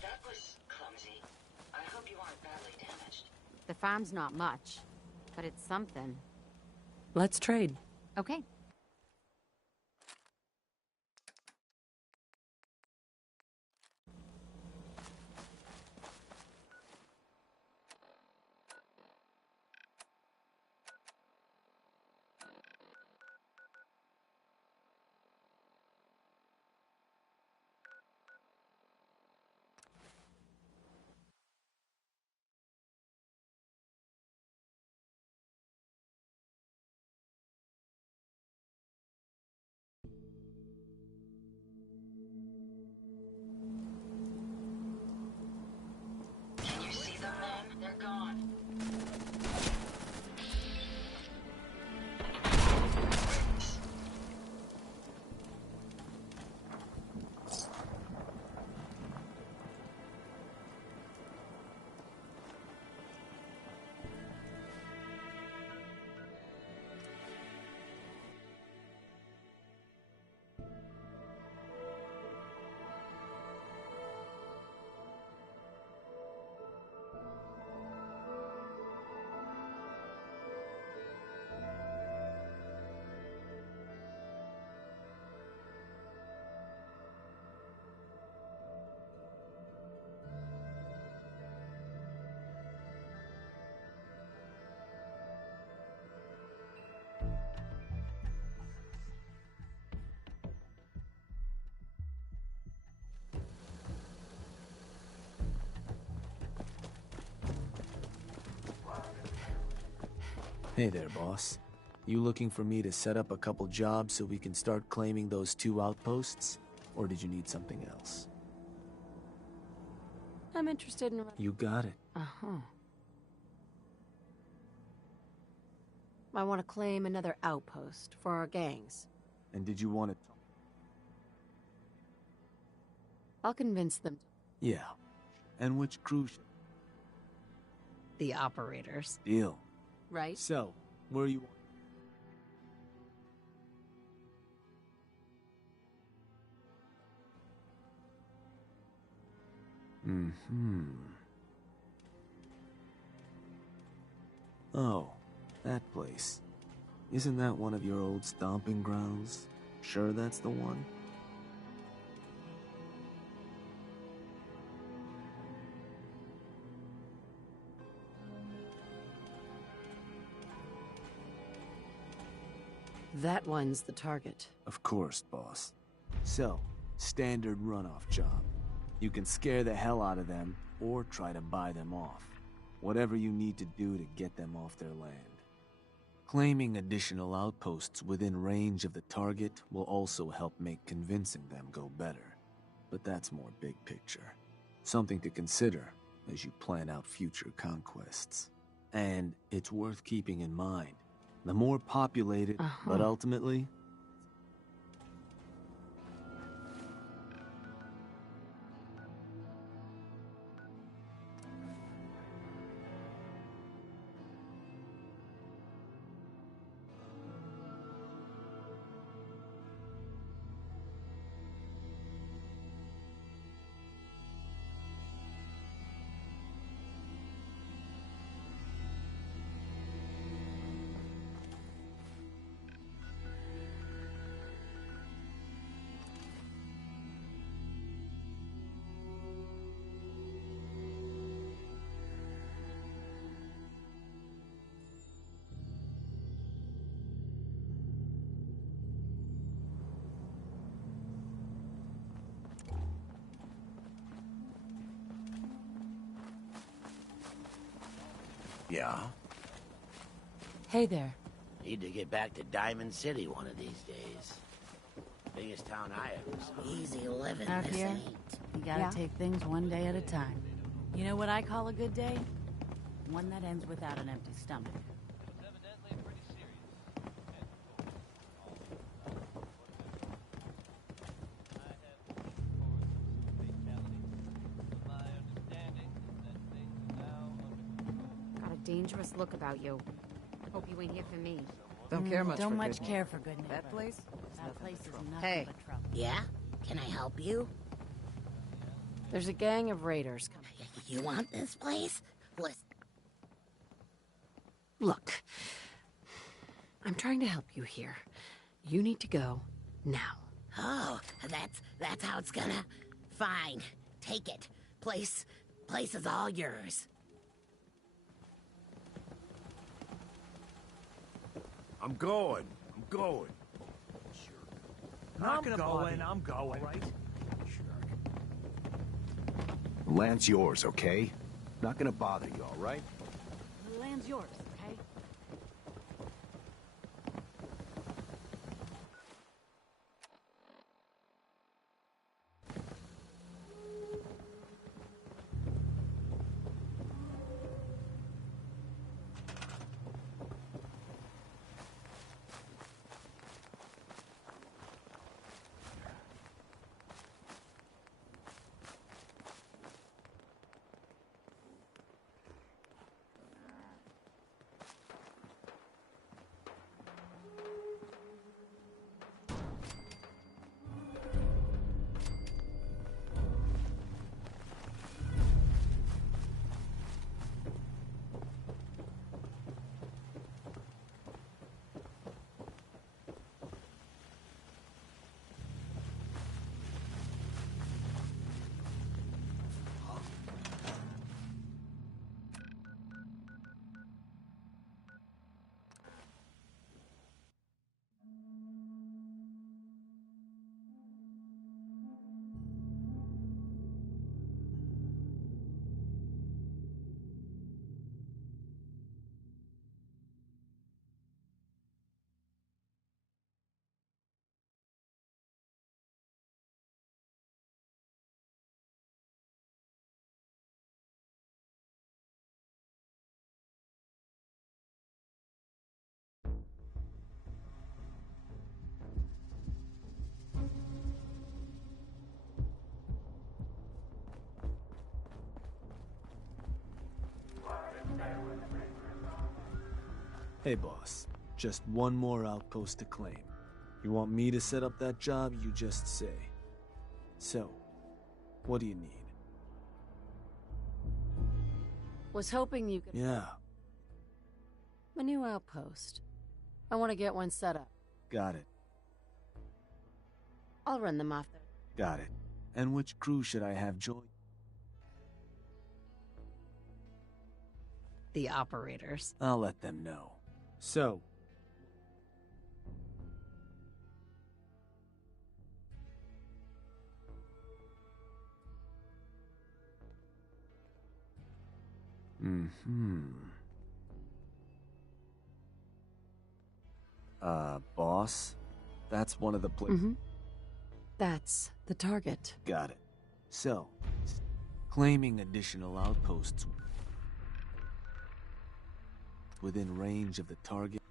That was clumsy. I hope you aren't badly damaged. The farm's not much, but it's something. Let's trade. Okay. Hey there, boss. You looking for me to set up a couple jobs so we can start claiming those 2 outposts? Or did you need something else? I'm interested in... You got it. Uh-huh. I want to claim another outpost for our gangs. And did you want to... I'll convince them. Yeah. And which crew... The operators. Deal. Right? So, where you... Mm-hmm. Oh, that place. Isn't that one of your old stomping grounds? Sure that's the one? That one's the target. Of course, boss. So, standard runoff job. You can scare the hell out of them, or try to buy them off. Whatever you need to do to get them off their land. Claiming additional outposts within range of the target will also help make convincing them go better. But that's more big picture. Something to consider as you plan out future conquests. And it's worth keeping in mind. The more populated, but ultimately... Yeah? Hey there. Need to get back to Diamond City one of these days. Biggest town I ever saw. Easy living, Out this here, ain't. you gotta take things one day at a time. You know what I call a good day? One that ends without an empty stomach. Got a dangerous look about you. Hope you ain't here for me. Don't care much for good neighbor. That place? That place is nothing Hey. but trouble. Yeah? Can I help you? There's a gang of raiders coming. You want this place? Listen. Look, I'm trying to help you here. You need to go now. Oh, that's how it's gonna... Fine. Take it. Place is all yours. I'm going. I'm going. Right? The land's yours, okay? Not gonna bother you, all right? The land's yours, okay? Hey, boss. Just one more outpost to claim. You want me to set up that job, you just say. So, what do you need? Was hoping you could... Yeah, A new outpost. I want to get one set up. got it. I'll run them off there. Got it. And which crew should I have join? The operators. I'll let them know. So, boss? That's one of the That's the target. Got it. So, claiming additional outposts within range of the target.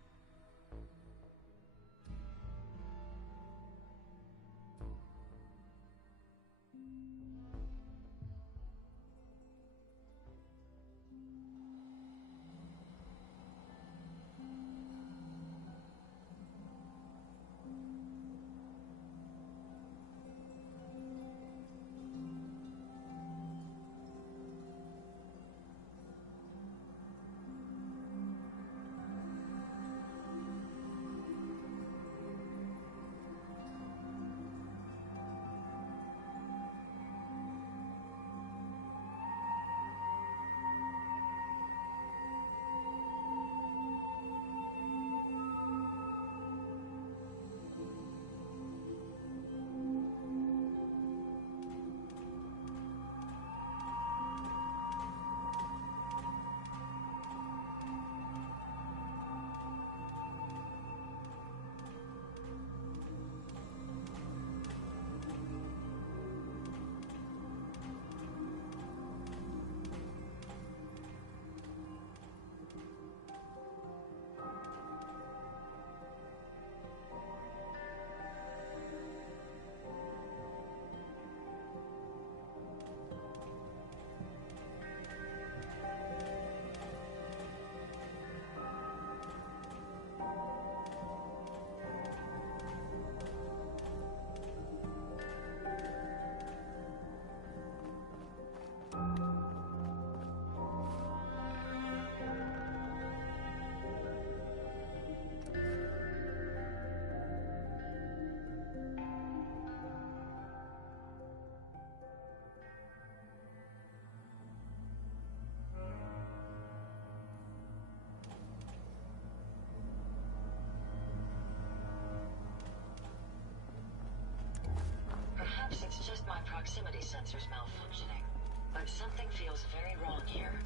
Perhaps it's just my proximity sensors malfunctioning, but something feels very wrong here.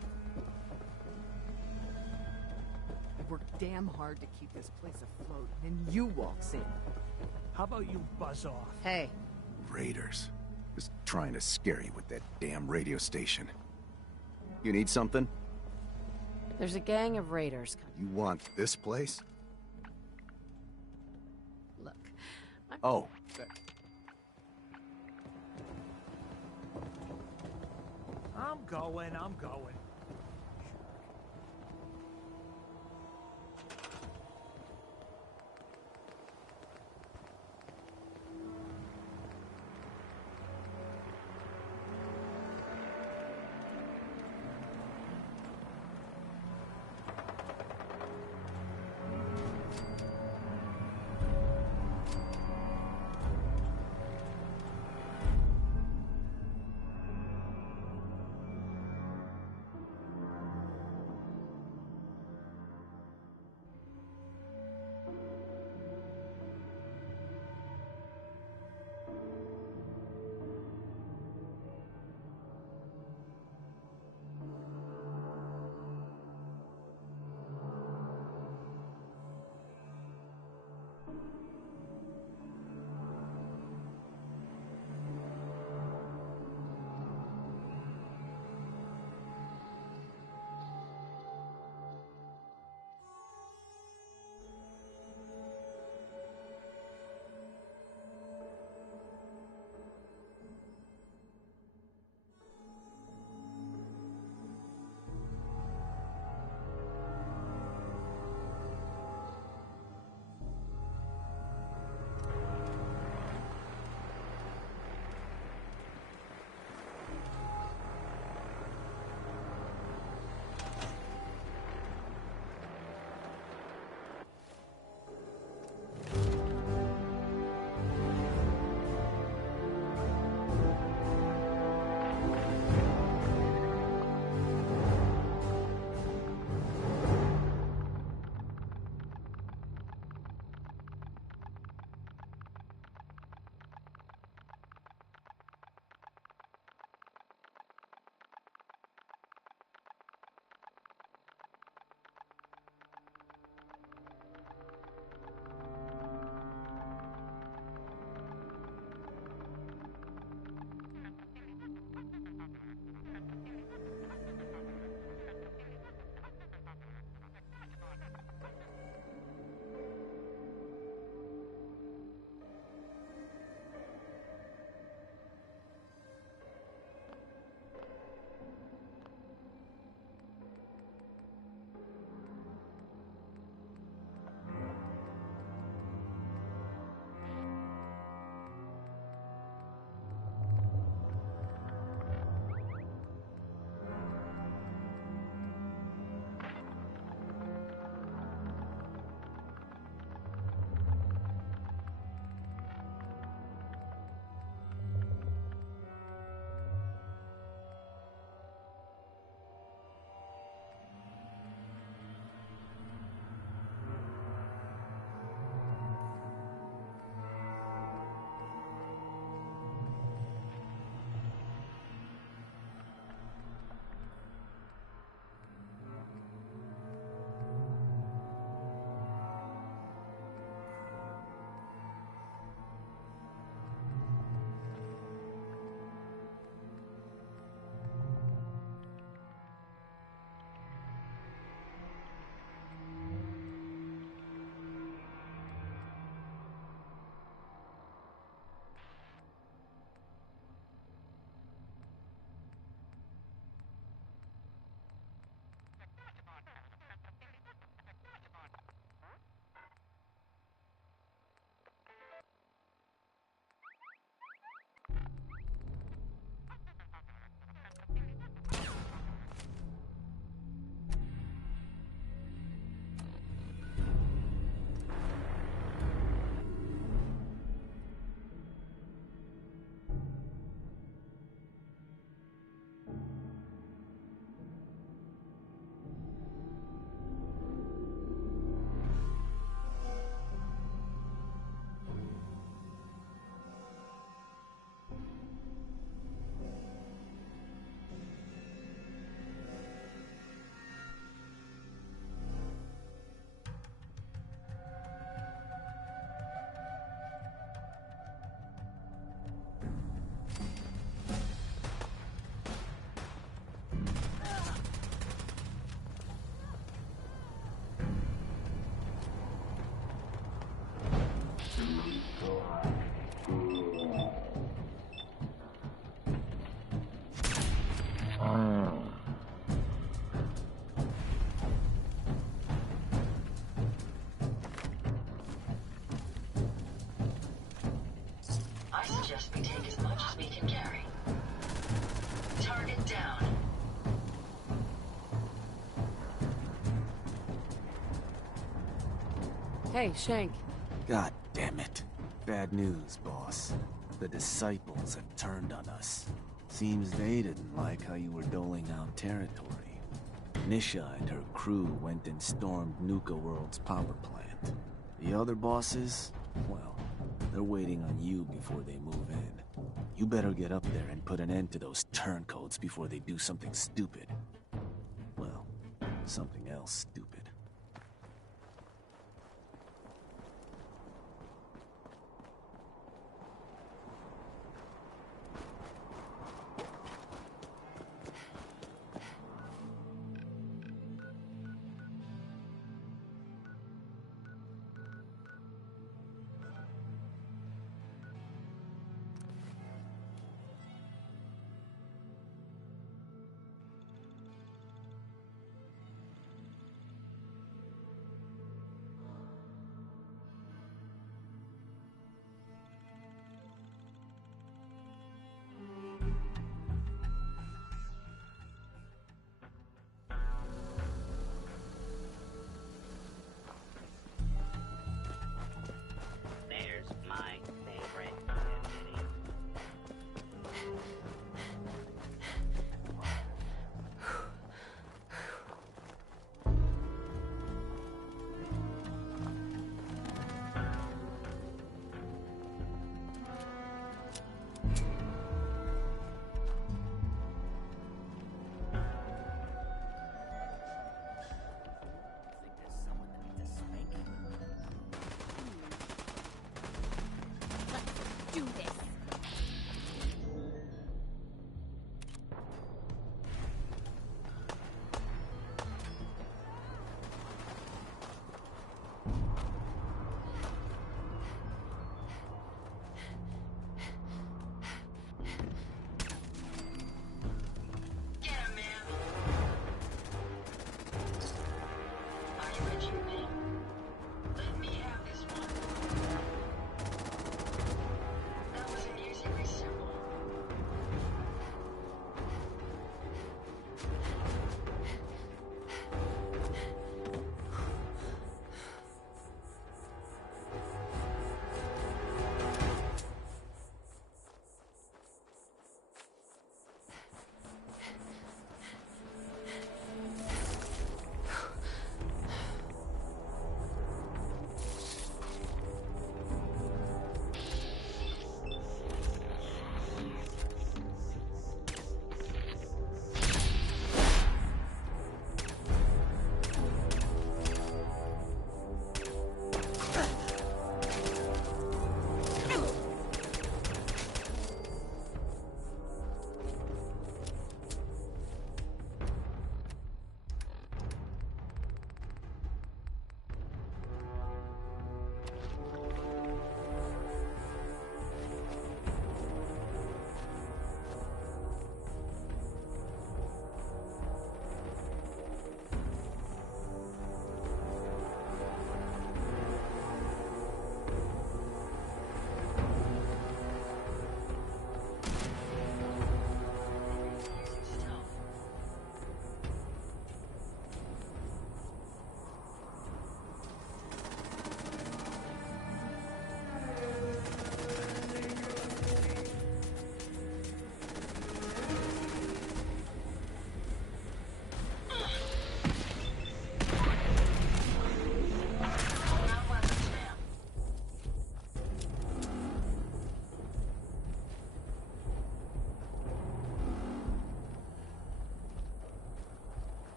I worked damn hard to keep this place afloat, and then you walks in. How about you buzz off? Hey. Raiders. Just trying to scare you with that damn radio station. You need something? There's a gang of raiders coming. You want this place? Look. Oh. I'm going. suggest we take as much as we can carry. Target down. Hey, Shank. God damn it. Bad news, boss. The Disciples have turned on us. Seems they didn't like how you were doling out territory. Nisha and her crew went and stormed Nuka World's power plant. The other bosses, well, they're waiting on you before they move in. You better get up there and put an end to those turncoats before they do something stupid. Well, something else stupid. There's my favorite city. Do this. Get him, man. Are you injured, man? Let me have this one. That was amusingly simple.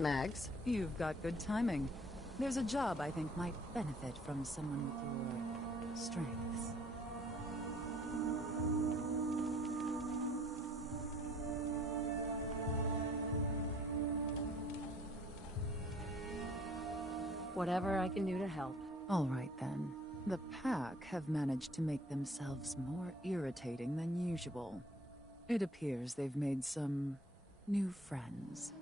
Mags, you've got good timing. There's a job I think might benefit from someone with your strengths. Whatever I can do to help. All right then. The pack have managed to make themselves more irritating than usual. It appears they've made some new friends.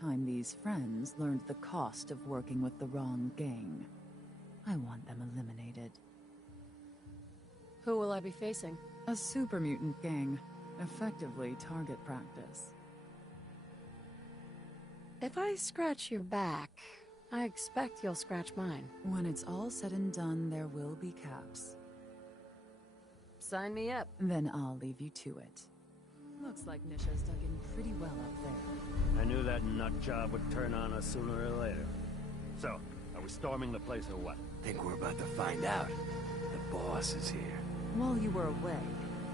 Time these friends learned the cost of working with the wrong gang. Who will I be facing? A super mutant gang. Effectively target practice. If I scratch your back, I expect you'll scratch mine. When it's all said and done, there will be caps. Sign me up. Then I'll leave you to it. Looks like Nisha's dug in pretty well up there. I knew that nut job would turn on us sooner or later. So, are we storming the place or what? Think we're about to find out. The boss is here. While you were away,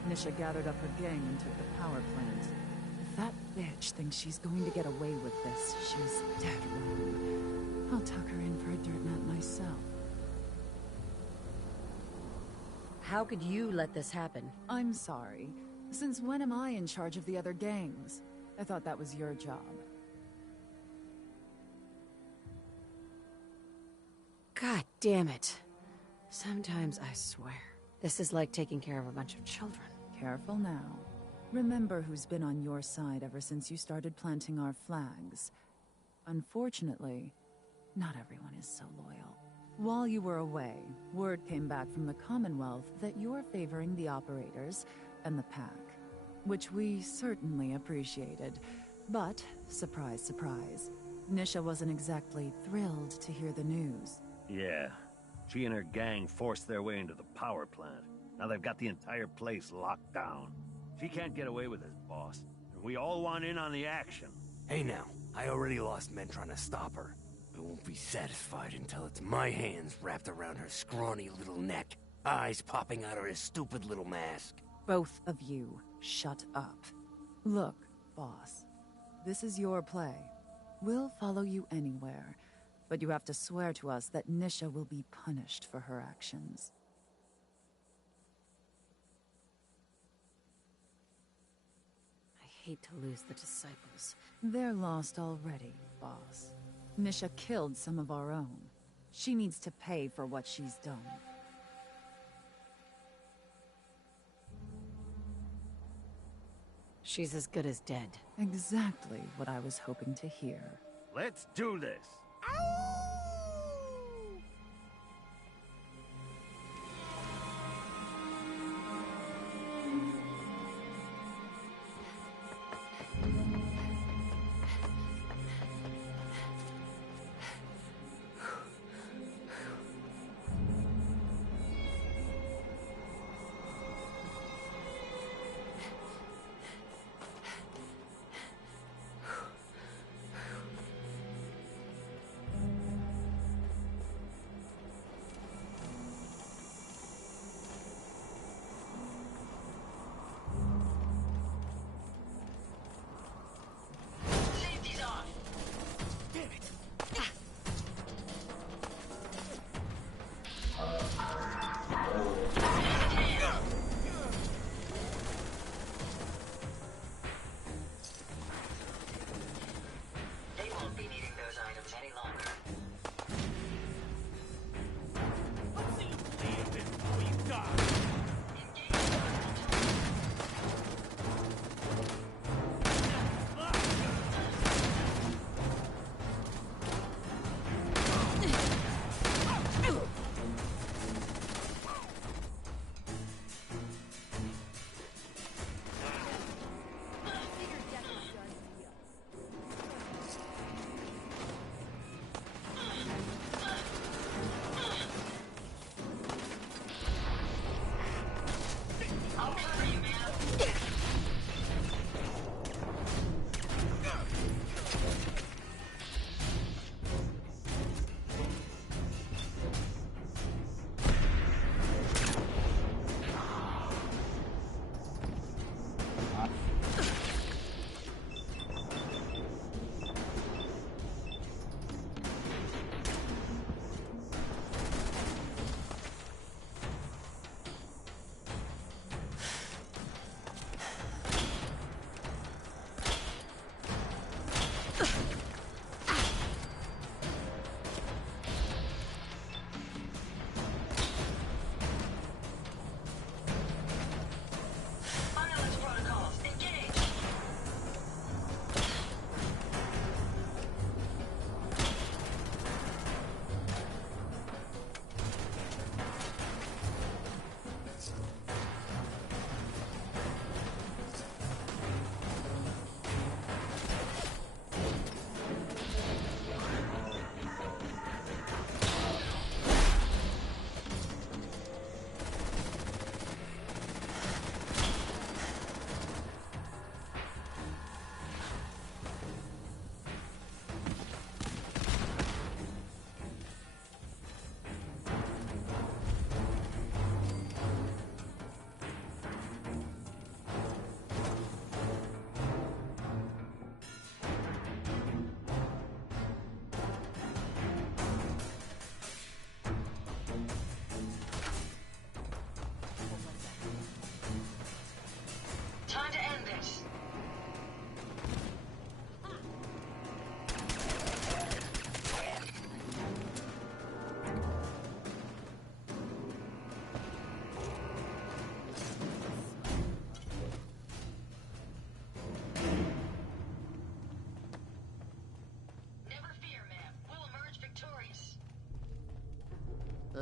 Nisha gathered up her gang and took the power plant. If that bitch thinks she's going to get away with this, she's dead wrong. I'll tuck her in for a dirt nap myself. How could you let this happen? I'm sorry. Since when am I in charge of the other gangs? I thought that was your job. God damn it. Sometimes I swear, this is like taking care of a bunch of children. Careful now. Remember who's been on your side ever since you started planting our flags. Unfortunately, not everyone is so loyal. While you were away, word came back from the Commonwealth that you're favoring the operators and the pack, which we certainly appreciated. But, surprise, surprise, Nisha wasn't exactly thrilled to hear the news. Yeah. She and her gang forced their way into the power plant. Now they've got the entire place locked down. She can't get away with this, boss. And we all want in on the action. Hey now, I already lost men trying to stop her. I won't be satisfied until it's my hands wrapped around her scrawny little neck, eyes popping out of her stupid little mask. Both of you, shut up. Look, boss, this is your play. We'll follow you anywhere, but you have to swear to us that Nisha will be punished for her actions. I hate to lose the disciples. They're lost already, boss. Nisha killed some of our own. She needs to pay for what she's done. She's as good as dead. Exactly what I was hoping to hear. Let's do this!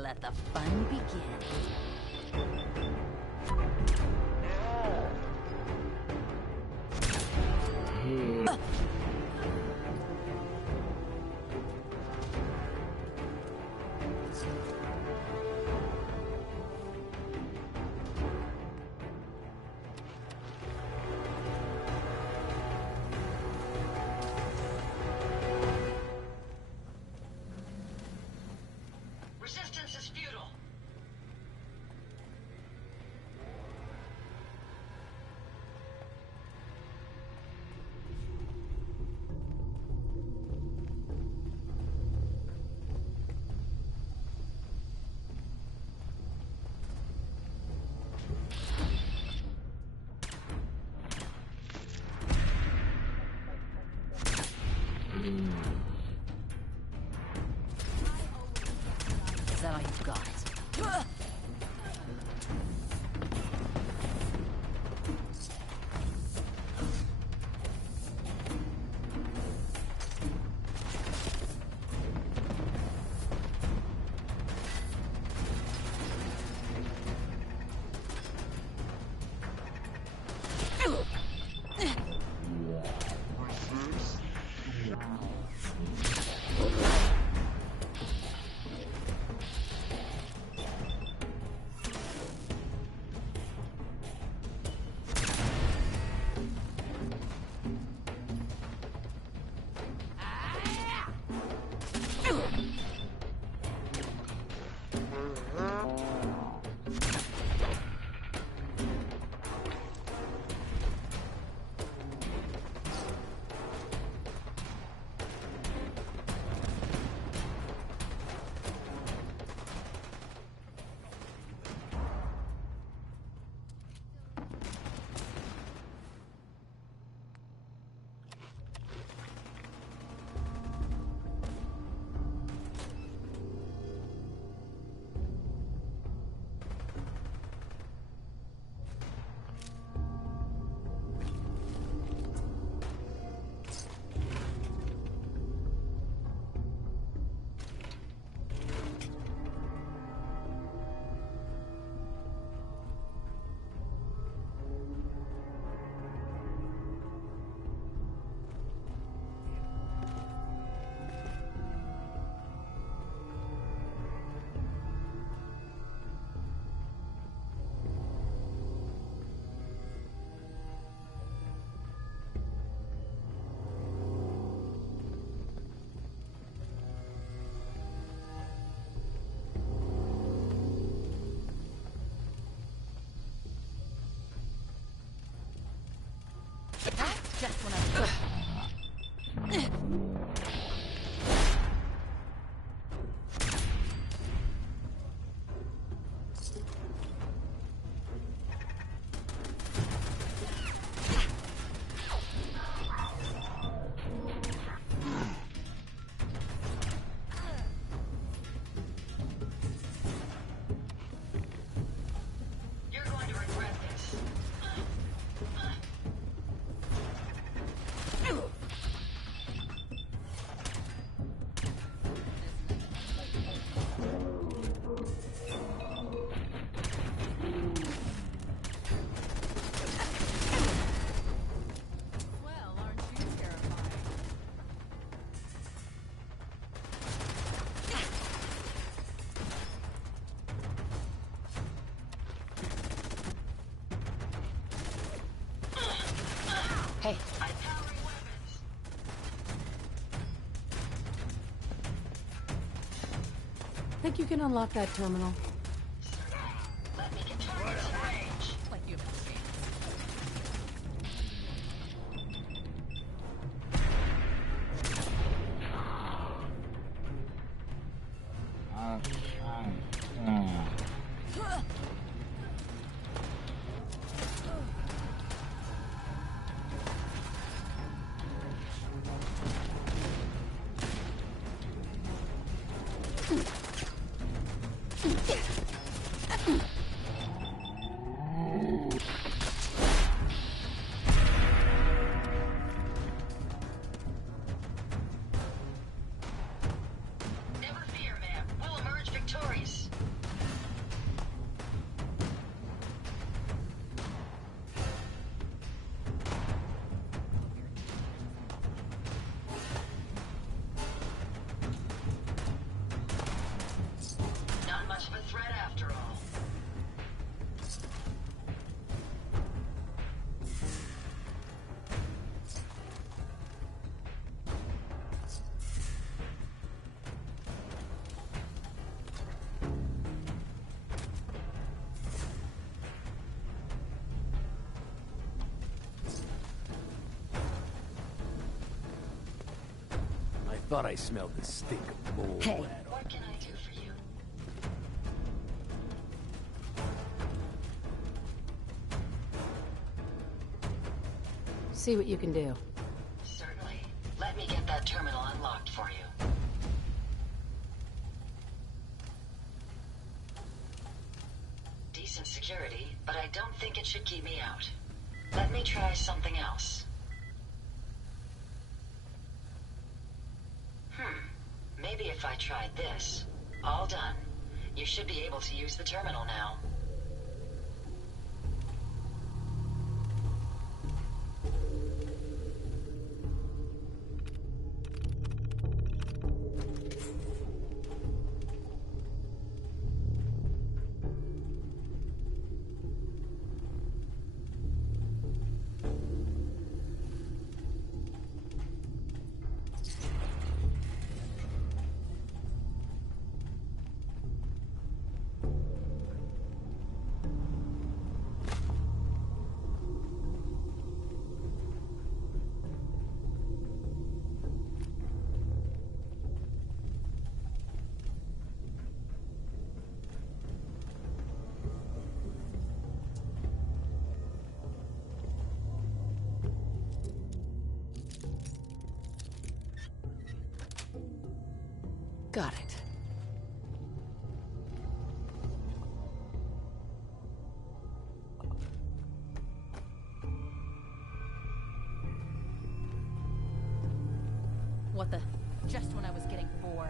Let the fun begin. Resistance is futile. Is that all you've got? Just when I... You're going to regret this. Well, aren't you terrifying? Hey. Think you can unlock that terminal? Let me get targets in range. Like you have a chance. Never fear, ma'am. We'll emerge victorious. Thought I smelled the stink of mold. Hey. What can I do for you? See what you can do. Certainly. Let me get that terminal unlocked for you. Decent security, but I don't think it should keep me out. Let me try something else. Maybe if I tried this. All done. You should be able to use the terminal now. Got it. What the? Just when I was getting bored.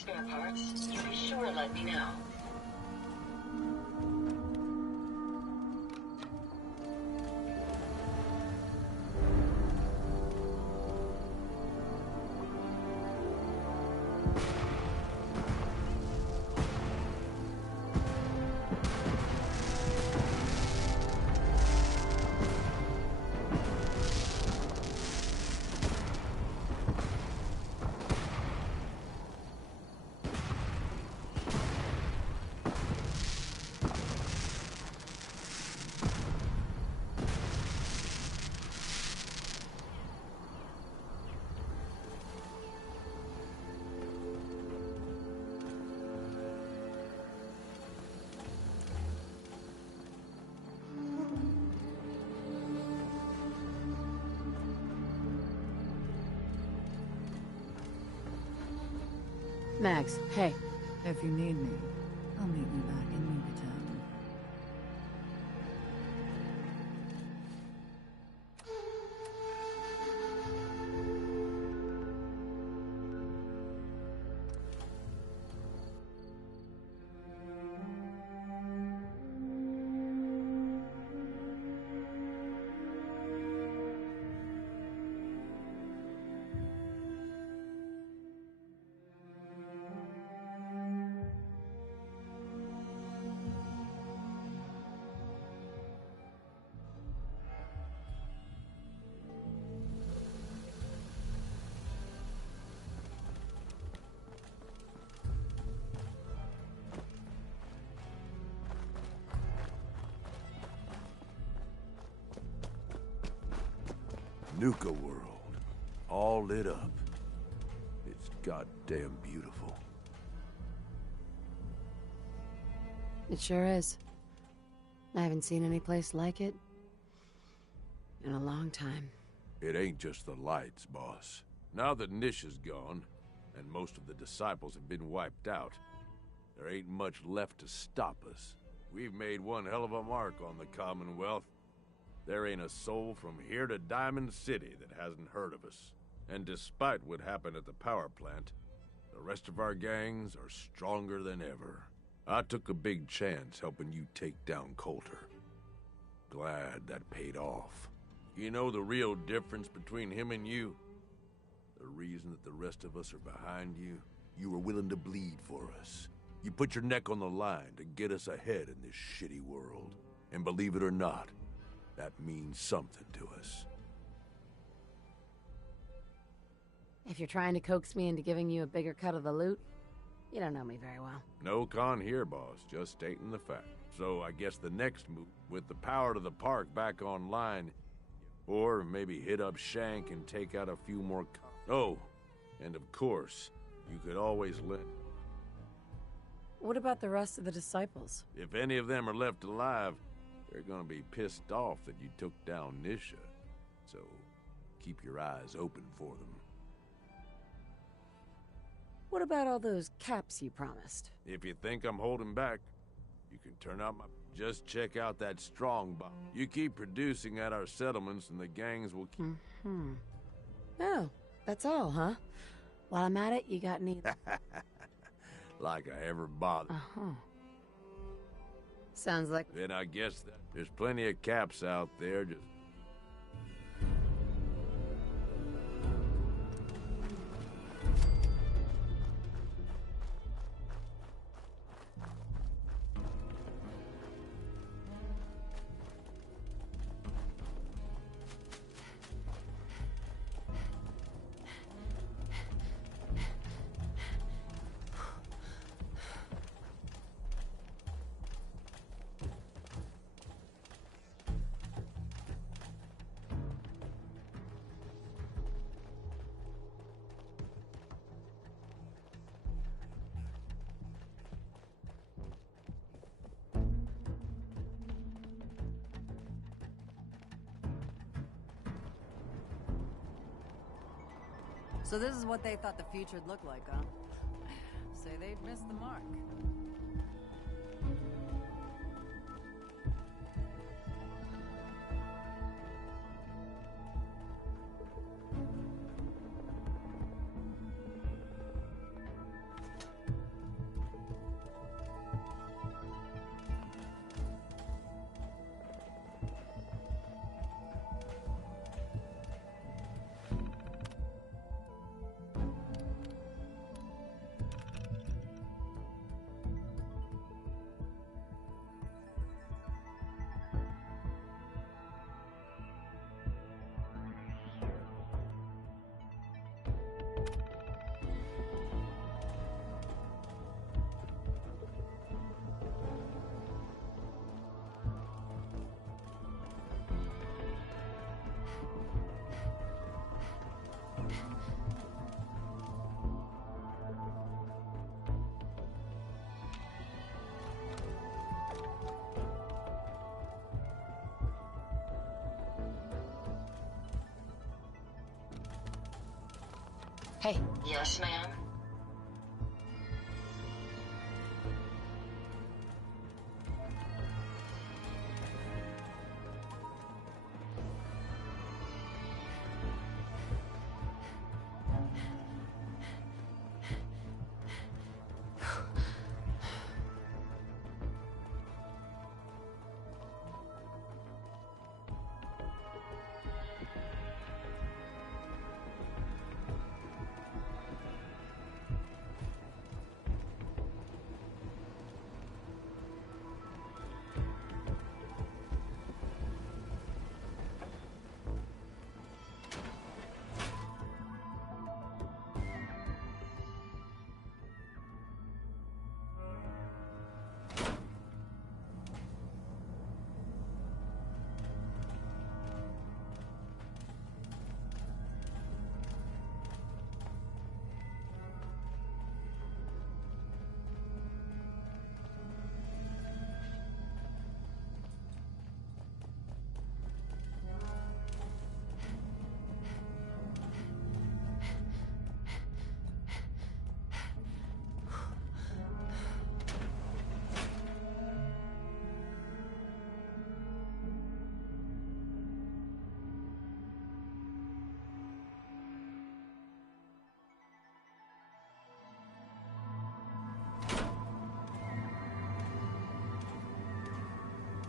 spare parts, you be sure to let me know. Mags, hey. If you need me, I'll meet you back in Yucatan. Nuka World, all lit up. It's goddamn beautiful. It sure is. I haven't seen any place like it in a long time. It ain't just the lights, boss. Now that Nish is gone, and most of the disciples have been wiped out, there ain't much left to stop us. We've made one hell of a mark on the Commonwealth. There ain't a soul from here to Diamond City that hasn't heard of us. And despite what happened at the power plant, the rest of our gangs are stronger than ever. I took a big chance helping you take down Coulter. Glad that paid off. You know the real difference between him and you? The reason that the rest of us are behind you? You were willing to bleed for us. You put your neck on the line to get us ahead in this shitty world. And believe it or not, that means something to us. If you're trying to coax me into giving you a bigger cut of the loot, you don't know me very well. No con here, boss. Just stating the fact. So I guess the next move, with the power to the park back online, or maybe hit up Shank and take out a few more Oh, and of course, you could always lend. What about the rest of the disciples? If any of them are left alive, they're gonna be pissed off that you took down Nisha. So, keep your eyes open for them. What about all those caps you promised? If you think I'm holding back, you can turn out my... Just check out that strong box. You keep producing at our settlements and the gangs will keep... Mm-hmm. Oh, that's all, huh? While I'm at it, you got any... Like I ever bothered. Uh-huh. Sounds like... Then I guess that there's plenty of caps out there just... So this is what they thought the future'd look like, huh? Say they'd missed the mark. Hey. Yes, ma'am?